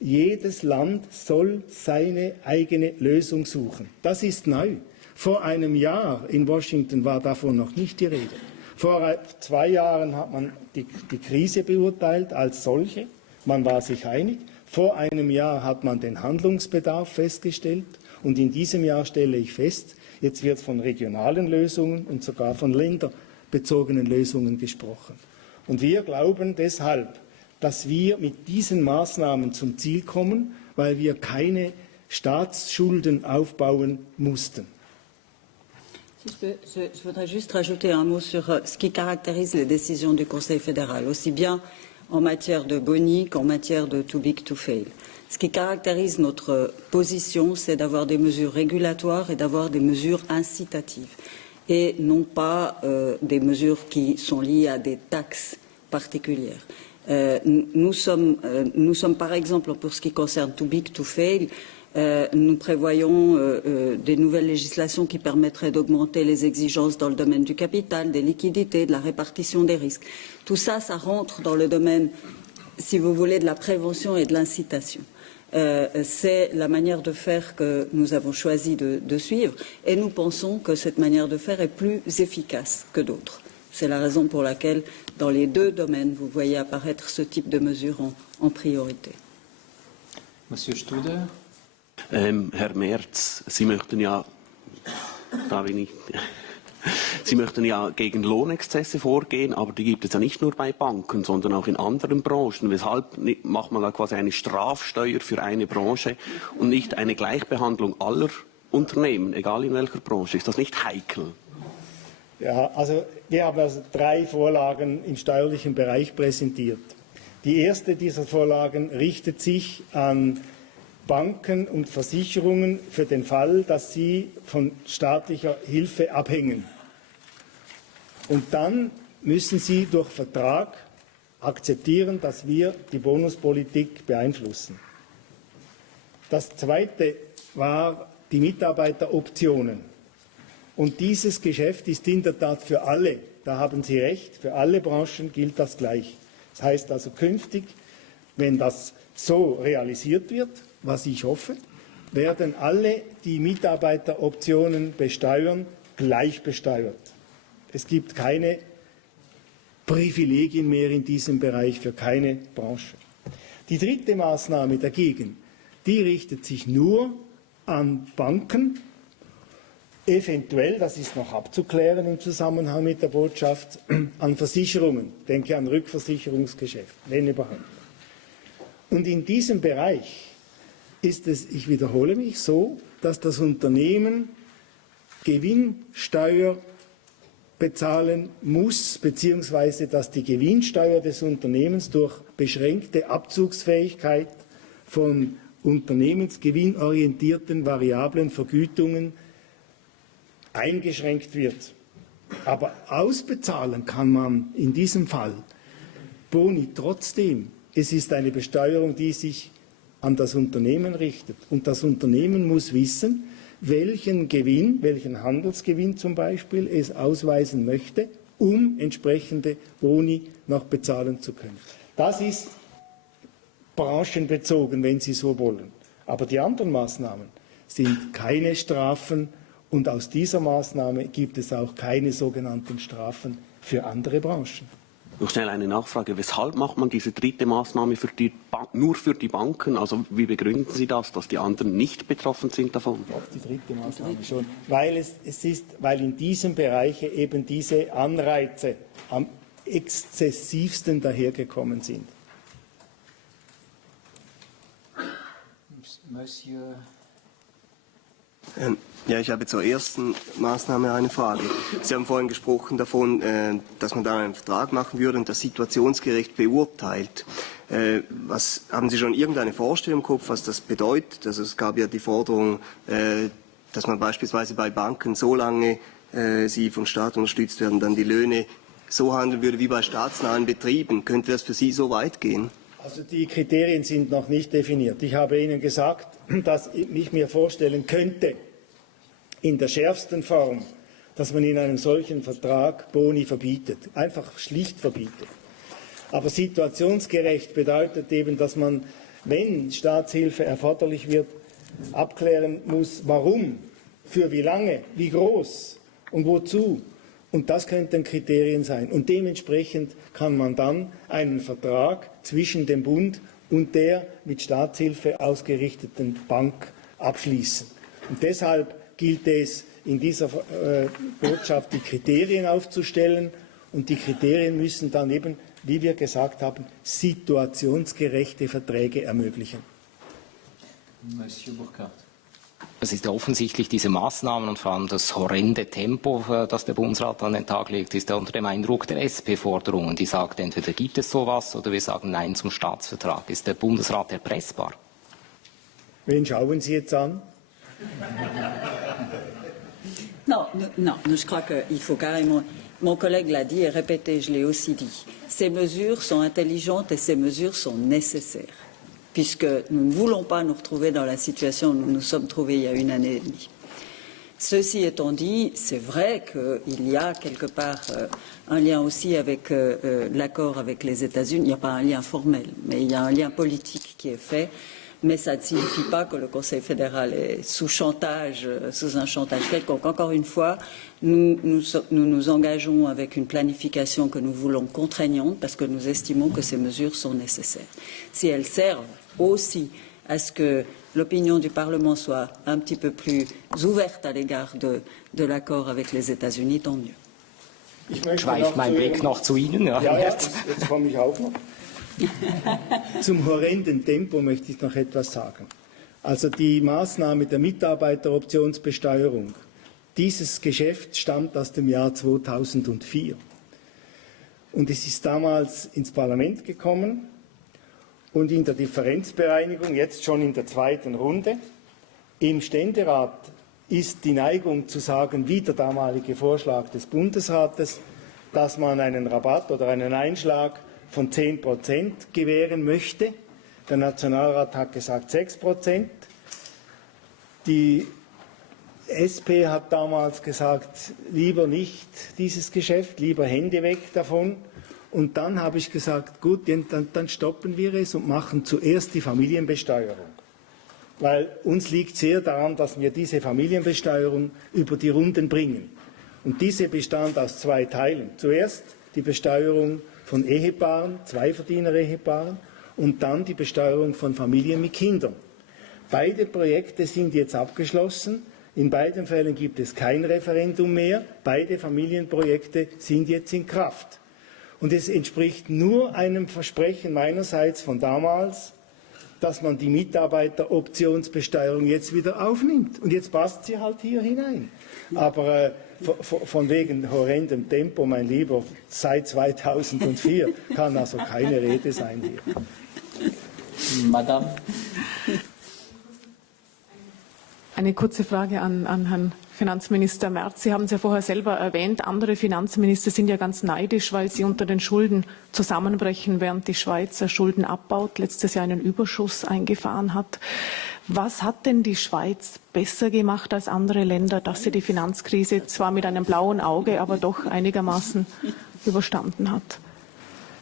jedes Land soll seine eigene Lösung suchen. Das ist neu. Vor einem Jahr in Washington war davon noch nicht die Rede. Vor 2 Jahren hat man die Krise beurteilt als solche. Man war sich einig. Vor einem Jahr hat man den Handlungsbedarf festgestellt. Und in diesem Jahr stelle ich fest, jetzt wird von regionalen Lösungen und sogar von länderbezogenen Lösungen gesprochen. Und wir glauben deshalb, dass wir mit diesen Maßnahmen zum Ziel kommen, weil wir keine Staatsschulden aufbauen mussten. Je voudrais juste rajouter un mot sur ce qui caractérise les décisions du Conseil fédéral, aussi bien en matière de boni qu'en matière de too big to fail. Ce qui caractérise notre position, c'est d'avoir des mesures régulatoires et d'avoir des mesures incitatives, et non pas des mesures qui sont liées à des taxes particulières. Nous sommes par exemple, pour ce qui concerne too big to fail, nous prévoyons des nouvelles législations qui permettraient d'augmenter les exigences dans le domaine du capital, des liquidités, de la répartition des risques. Tout ça, ça rentre dans le domaine, si vous voulez, de la prévention et de l'incitation. C'est la manière de faire que nous avons choisi de suivre et nous pensons que cette manière de faire est plus efficace que d'autres. C'est la raison pour laquelle, dans les 2 domaines, vous voyez apparaître ce type de mesures en priorité. Monsieur Studer. Herr Merz, Sie möchten ja gegen Lohnexzesse vorgehen, aber die gibt es ja nicht nur bei Banken, sondern auch in anderen Branchen. Weshalb macht man da quasi eine Strafsteuer für eine Branche und nicht eine Gleichbehandlung aller Unternehmen, egal in welcher Branche? Ist das nicht heikel? Ja, also wir haben also 3 Vorlagen im steuerlichen Bereich präsentiert. Die erste dieser Vorlagen richtet sich an Banken und Versicherungen für den Fall, dass sie von staatlicher Hilfe abhängen. Und dann müssen sie durch Vertrag akzeptieren, dass wir die Bonuspolitik beeinflussen. Das zweite war die Mitarbeiteroptionen. Und dieses Geschäft ist in der Tat für alle, da haben Sie recht, für alle Branchen gilt das gleich. Das heißt also künftig, wenn das so realisiert wird, was ich hoffe, werden alle, die Mitarbeiteroptionen besteuern, gleich besteuert. Es gibt keine Privilegien mehr in diesem Bereich für keine Branche. Die dritte Maßnahme dagegen, die richtet sich nur an Banken, eventuell, das ist noch abzuklären im Zusammenhang mit der Botschaft, an Versicherungen, denke an Rückversicherungsgeschäft, wenn überhaupt. Und in diesem Bereich ist es, ich wiederhole mich, so, dass das Unternehmen Gewinnsteuer bezahlen muss, beziehungsweise dass die Gewinnsteuer des Unternehmens durch beschränkte Abzugsfähigkeit von unternehmensgewinnorientierten variablen Vergütungen eingeschränkt wird. Aber ausbezahlen kann man in diesem Fall Boni trotzdem. Es ist eine Besteuerung, die sich an das Unternehmen richtet. Und das Unternehmen muss wissen, welchen Gewinn, welchen Handelsgewinn zum Beispiel es ausweisen möchte, um entsprechende Boni noch bezahlen zu können. Das ist branchenbezogen, wenn Sie so wollen. Aber die anderen Maßnahmen sind keine Strafen und aus dieser Maßnahme gibt es auch keine sogenannten Strafen für andere Branchen. Noch schnell eine Nachfrage. Weshalb macht man diese dritte Maßnahme nur für die Banken? Also wie begründen Sie das, dass die anderen nicht betroffen sind davon? Doch, die dritte Maßnahme schon. Weil in diesem Bereich eben diese Anreize am exzessivsten dahergekommen sind. Monsieur. Ja, ich habe zur ersten Maßnahme eine Frage. Sie haben vorhin gesprochen davon, dass man da einen Vertrag machen würde und das situationsgerecht beurteilt. Haben Sie schon irgendeine Vorstellung im Kopf, was das bedeutet? Also es gab ja die Forderung, dass man beispielsweise bei Banken so lange sie vom Staat unterstützt werden, dann die Löhne so handeln würde wie bei staatsnahen Betrieben. Könnte das für Sie so weit gehen? Also die Kriterien sind noch nicht definiert. Ich habe Ihnen gesagt, dass ich mir vorstellen könnte, in der schärfsten Form, dass man in einem solchen Vertrag Boni verbietet, einfach schlicht verbietet. Aber situationsgerecht bedeutet eben, dass man, wenn Staatshilfe erforderlich wird, abklären muss, warum, für wie lange, wie groß und wozu. Und das könnten Kriterien sein. Und dementsprechend kann man dann einen Vertrag zwischen dem Bund und der mit Staatshilfe ausgerichteten Bank abschließen. Und deshalb gilt es, in dieser Botschaft die Kriterien aufzustellen. Und die Kriterien müssen dann eben, wie wir gesagt haben, situationsgerechte Verträge ermöglichen. Monsieur Burkhardt. Es ist ja offensichtlich, diese Maßnahmen und vor allem das horrende Tempo, das der Bundesrat an den Tag legt, ist ja unter dem Eindruck der SP-Forderungen. Die sagt, entweder gibt es sowas oder wir sagen Nein zum Staatsvertrag. Ist der Bundesrat erpressbar? Wen schauen Sie jetzt an? Non, je crois qu'il faut carrément. Mon collègue l'a dit et répété, je l'ai aussi dit. Ces mesures sont intelligentes et ces mesures sont nécessaires, puisque nous ne voulons pas nous retrouver dans la situation où nous nous sommes trouvés il y a une année et demie. Ceci étant dit, c'est vrai qu'il y a quelque part un lien aussi avec l'accord avec les États-Unis. Il n'y a pas un lien formel, mais il y a un lien politique qui est fait. Mais ça ne signifie pas que le Conseil fédéral est sous chantage, sous un chantage quelconque. Encore une fois, nous nous engageons avec une planification que nous voulons contraignante parce que nous estimons que ces mesures sont nécessaires. Si elles servent aussi à ce que l'opinion du Parlement soit un petit peu plus ouverte à l'égard de l'accord avec les États-Unis, tant mieux. Schweift mein Blick noch zu Ihnen. Ja, jetzt komme ich auch noch. Zum horrenden Tempo möchte ich noch etwas sagen. Also die Maßnahme der Mitarbeiteroptionsbesteuerung, dieses Geschäft stammt aus dem Jahr 2004. Und es ist damals ins Parlament gekommen und in der Differenzbereinigung, jetzt schon in der zweiten Runde, im Ständerat ist die Neigung zu sagen, wie der damalige Vorschlag des Bundesrates, dass man einen Rabatt oder einen Einschlag von 10% gewähren möchte. Der Nationalrat hat gesagt 6%. Die SP hat damals gesagt, lieber nicht dieses Geschäft, lieber Hände weg davon. Und dann habe ich gesagt, gut, dann stoppen wir es und machen zuerst die Familienbesteuerung. Weil uns liegt sehr daran, dass wir diese Familienbesteuerung über die Runden bringen. Und diese bestand aus zwei Teilen. Zuerst die Besteuerung von Ehepaaren, Zweiverdiener-Ehepaaren und dann die Besteuerung von Familien mit Kindern. Beide Projekte sind jetzt abgeschlossen. In beiden Fällen gibt es kein Referendum mehr. Beide Familienprojekte sind jetzt in Kraft. Und es entspricht nur einem Versprechen meinerseits von damals, dass man die Mitarbeiteroptionsbesteuerung jetzt wieder aufnimmt. Und jetzt passt sie halt hier hinein. Aber von wegen horrendem Tempo, mein Lieber, seit 2004 kann also keine Rede sein hier. Madame. Eine kurze Frage an Herrn Finanzminister Merz. Sie haben es ja vorher selber erwähnt, andere Finanzminister sind ja ganz neidisch, weil sie unter den Schulden zusammenbrechen, während die Schweiz Schulden abbaut, letztes Jahr einen Überschuss eingefahren hat. Was hat denn die Schweiz besser gemacht als andere Länder, dass sie die Finanzkrise zwar mit einem blauen Auge, aber doch einigermaßen überstanden hat?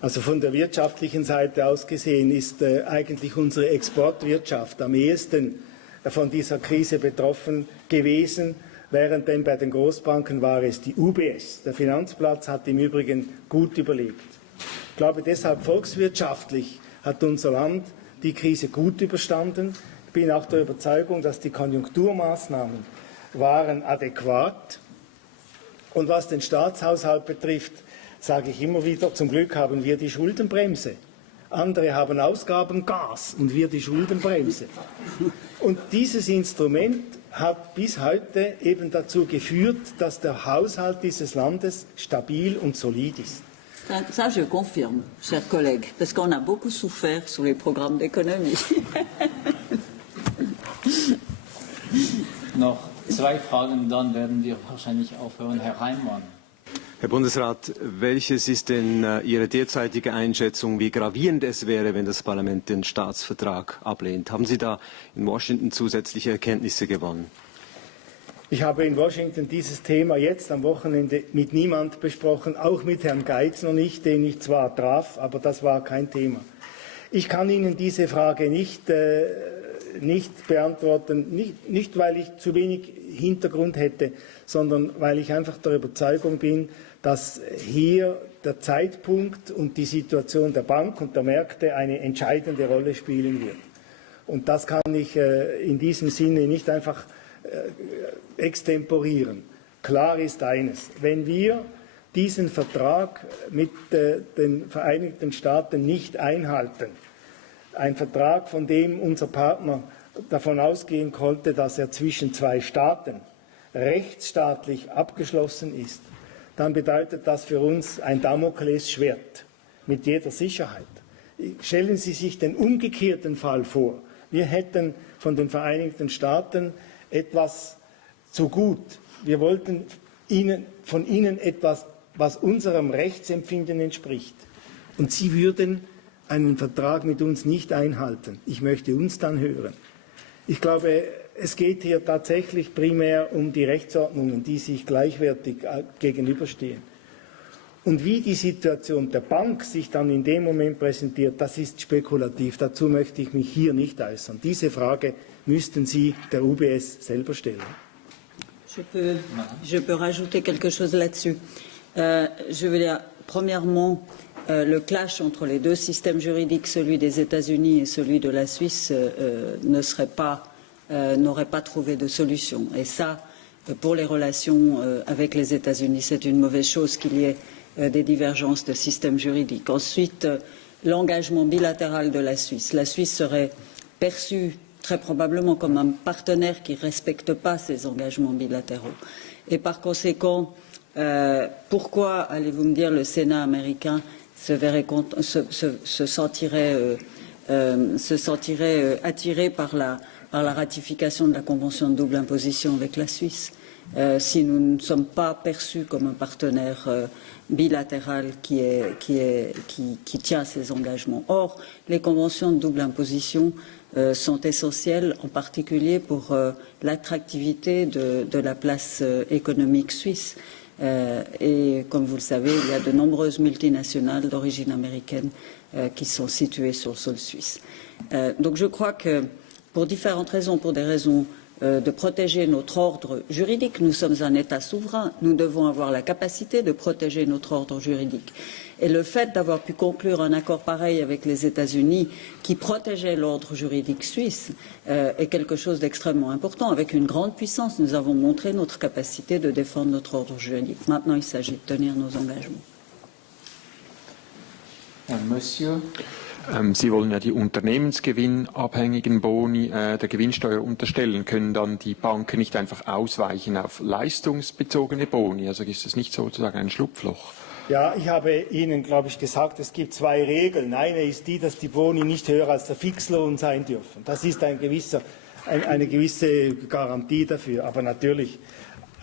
Also von der wirtschaftlichen Seite aus gesehen ist eigentlich unsere Exportwirtschaft am ehesten von dieser Krise betroffen gewesen, während denn bei den Großbanken war es die UBS. Der Finanzplatz hat im Übrigen gut überlebt. Ich glaube deshalb, volkswirtschaftlich hat unser Land die Krise gut überstanden. Ich bin auch der Überzeugung, dass die Konjunkturmaßnahmen waren adäquat. Und was den Staatshaushalt betrifft, sage ich immer wieder, zum Glück haben wir die Schuldenbremse. Andere haben Ausgabengas und wir die Schuldenbremse. Und dieses Instrument hat bis heute eben dazu geführt, dass der Haushalt dieses Landes stabil und solid ist. Ça, je confirme, chers collègues, parce qu'on a beaucoup souffert sous les programmes d'économie. Noch zwei Fragen, dann werden wir wahrscheinlich aufhören. Herr Reimann. Herr Bundesrat, welches ist denn Ihre derzeitige Einschätzung, wie gravierend es wäre, wenn das Parlament den Staatsvertrag ablehnt? Haben Sie da in Washington zusätzliche Erkenntnisse gewonnen? Ich habe in Washington dieses Thema jetzt am Wochenende mit niemand besprochen, auch mit Herrn Geithner nicht, den ich zwar traf, aber das war kein Thema. Ich kann Ihnen diese Frage nicht beantworten, nicht weil ich zu wenig Hintergrund hätte, sondern weil ich einfach der Überzeugung bin, dass hier der Zeitpunkt und die Situation der Bank und der Märkte eine entscheidende Rolle spielen wird. Und das kann ich in diesem Sinne nicht einfach extemporieren. Klar ist eines, wenn wir diesen Vertrag mit den Vereinigten Staaten nicht einhalten, ein Vertrag, von dem unser Partner davon ausgehen konnte, dass er zwischen zwei Staaten rechtsstaatlich abgeschlossen ist, dann bedeutet das für uns ein Damoklesschwert mit jeder Sicherheit. Stellen Sie sich den umgekehrten Fall vor. Wir hätten von den Vereinigten Staaten etwas zu gut. Wir wollten von ihnen etwas, was unserem Rechtsempfinden entspricht. Und sie würden einen Vertrag mit uns nicht einhalten. Ich möchte uns dann hören. Ich glaube, es geht hier tatsächlich primär um die Rechtsordnungen, die sich gleichwertig gegenüberstehen. Und wie die Situation der Bank sich dann in dem Moment präsentiert, das ist spekulativ. Dazu möchte ich mich hier nicht äußern. Diese Frage müssten Sie der UBS selber stellen. Je peux rajouter quelque chose là-dessus. Je veux dire, premièrement, le clash entre les deux systèmes juridiques, celui des États-Unis et celui de la Suisse, n'aurait pas trouvé de solution. Et ça, pour les relations avec les États-Unis, c'est une mauvaise chose qu'il y ait des divergences de systèmes juridiques. Ensuite, l'engagement bilatéral de la Suisse. La Suisse serait perçue très probablement comme un partenaire qui ne respecte pas ses engagements bilatéraux. Et par conséquent, pourquoi, allez-vous me dire, le Sénat américain se sentirait attiré par la ratification de la Convention de double imposition avec la Suisse, si nous ne sommes pas perçus comme un partenaire bilatéral qui tient ses engagements. Or, les conventions de double imposition sont essentielles, en particulier pour l'attractivité de la place économique suisse. Et comme vous le savez, il y a de nombreuses multinationales d'origine américaine qui sont situées sur le sol suisse. Donc je crois que pour différentes raisons, pour des raisons de protéger notre ordre juridique. Nous sommes un État souverain. Nous devons avoir la capacité de protéger notre ordre juridique. Et le fait d'avoir pu conclure un accord pareil avec les États-Unis qui protégeait l'ordre juridique suisse est quelque chose d'extrêmement important. Avec une grande puissance, nous avons montré notre capacité de défendre notre ordre juridique. Maintenant, il s'agit de tenir nos engagements. Monsieur. Sie wollen ja die unternehmensgewinnabhängigen Boni der Gewinnsteuer unterstellen. Können dann die Banken nicht einfach ausweichen auf leistungsbezogene Boni? Also ist das nicht sozusagen ein Schlupfloch? Ja, ich habe Ihnen, glaube ich, gesagt, es gibt zwei Regeln. Eine ist die, dass die Boni nicht höher als der Fixlohn sein dürfen. Das ist eine gewisse Garantie dafür. Aber natürlich,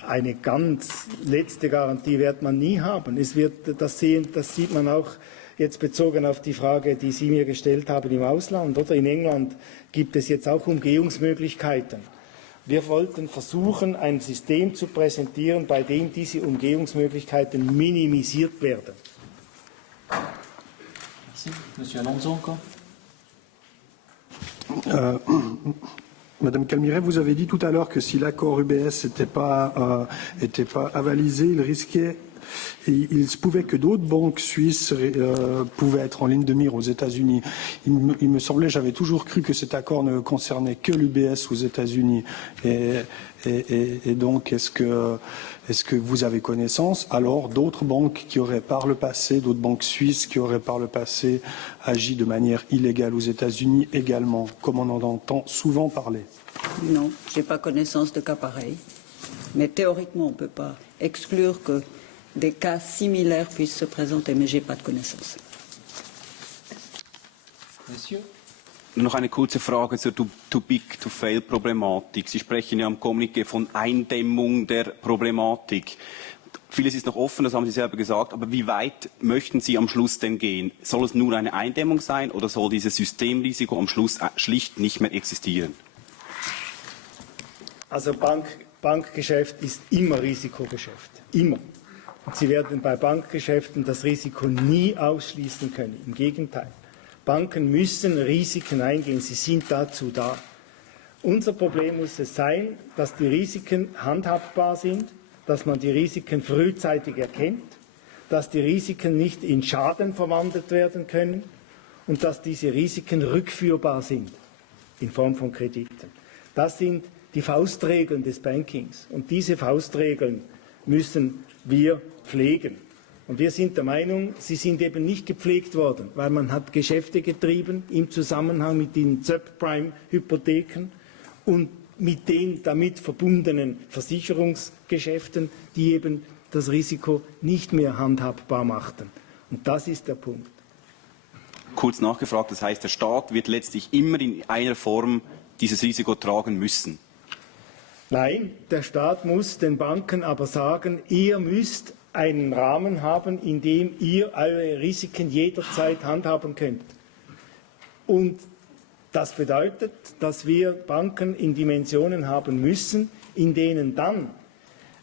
eine ganz letzte Garantie wird man nie haben. Das sieht man auch jetzt bezogen auf die Frage, die Sie mir gestellt haben im Ausland. Oder in England gibt es jetzt auch Umgehungsmöglichkeiten. Wir wollten versuchen, ein System zu präsentieren, bei dem diese Umgehungsmöglichkeiten minimisiert werden. Monsieur Alonso encore. Madame Calmiret, vous avez dit tout à l'heure que si l'accord UBS n'était pas avalisé, il se pouvait que d'autres banques suisses pouvaient être en ligne de mire aux États-Unis. Il me semblait, j'avais toujours cru que cet accord ne concernait que l'UBS aux États-Unis. Et donc, est-ce que vous avez connaissance alors d'autres banques qui auraient par le passé, d'autres banques suisses qui auraient par le passé agi de manière illégale aux États-Unis également, comme on en entend souvent parler? Non, je n'ai pas connaissance de cas pareils. Mais théoriquement, on ne peut pas exclure que des cas similaires puissent se présenter, mais je n'ai pas de connaissance. Monsieur. Noch eine kurze Frage zur Too-Big-to-Fail-Problematik. Sie sprechen ja im Kommuniqué von Eindämmung der Problematik. Vieles ist noch offen, das haben Sie selber gesagt, aber wie weit möchten Sie am Schluss denn gehen? Soll es nur eine Eindämmung sein oder soll dieses Systemrisiko am Schluss schlicht nicht mehr existieren? Also Bankgeschäft ist immer Risikogeschäft, immer. Und Sie werden bei Bankgeschäften das Risiko nie ausschließen können. Im Gegenteil. Banken müssen Risiken eingehen. Sie sind dazu da. Unser Problem muss es sein, dass die Risiken handhabbar sind, dass man die Risiken frühzeitig erkennt, dass die Risiken nicht in Schaden verwandelt werden können und dass diese Risiken rückführbar sind in Form von Krediten. Das sind die Faustregeln des Bankings. Und diese Faustregeln müssen wir pflegen. Und wir sind der Meinung, sie sind eben nicht gepflegt worden, weil man hat Geschäfte getrieben im Zusammenhang mit den Subprime-Hypotheken und mit den damit verbundenen Versicherungsgeschäften, die eben das Risiko nicht mehr handhabbar machten. Und das ist der Punkt. Kurz nachgefragt, das heißt, der Staat wird letztlich immer in einer Form dieses Risiko tragen müssen? Nein, der Staat muss den Banken aber sagen, ihr müsst einen Rahmen haben, in dem ihr eure Risiken jederzeit handhaben könnt. Und das bedeutet, dass wir Banken in Dimensionen haben müssen, in denen dann,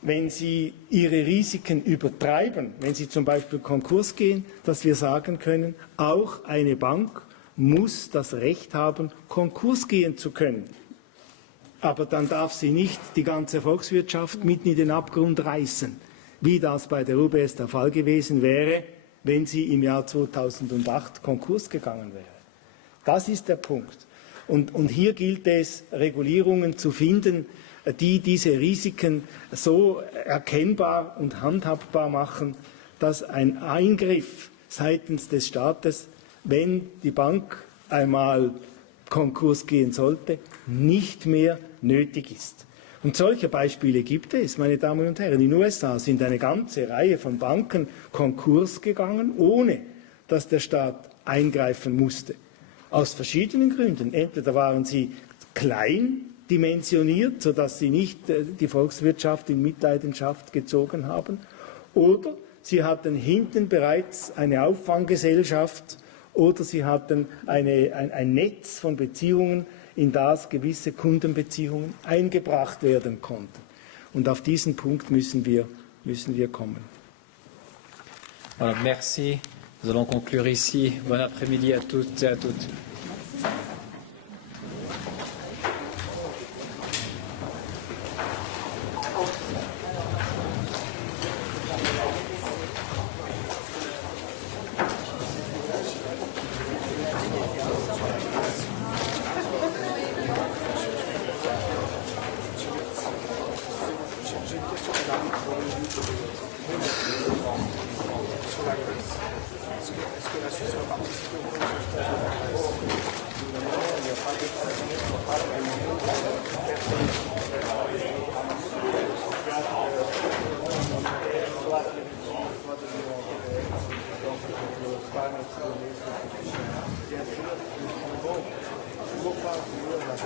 wenn sie ihre Risiken übertreiben, wenn sie zum Beispiel Konkurs gehen, dass wir sagen können, auch eine Bank muss das Recht haben, Konkurs gehen zu können. Aber dann darf sie nicht die ganze Volkswirtschaft mitten in den Abgrund reißen, wie das bei der UBS der Fall gewesen wäre, wenn sie im Jahr 2008 Konkurs gegangen wäre. Das ist der Punkt. Und hier gilt es, Regulierungen zu finden, die diese Risiken so erkennbar und handhabbar machen, dass ein Eingriff seitens des Staates, wenn die Bank einmal Konkurs gehen sollte, nicht mehr nötig ist. Und solche Beispiele gibt es, meine Damen und Herren. In den USA sind eine ganze Reihe von Banken Konkurs gegangen, ohne dass der Staat eingreifen musste. Aus verschiedenen Gründen. Entweder waren sie klein dimensioniert, sodass sie nicht die Volkswirtschaft in Mitleidenschaft gezogen haben, oder sie hatten hinten bereits eine Auffanggesellschaft oder sie hatten ein Netz von Beziehungen, in das gewisse Kundenbeziehungen eingebracht werden konnten. Und auf diesen Punkt müssen wir kommen. Voilà, merci. Nous allons conclure ici. Bon après-midi à toutes et à toutes. Bien sûr, le Luxembourg, toujours pas jouer la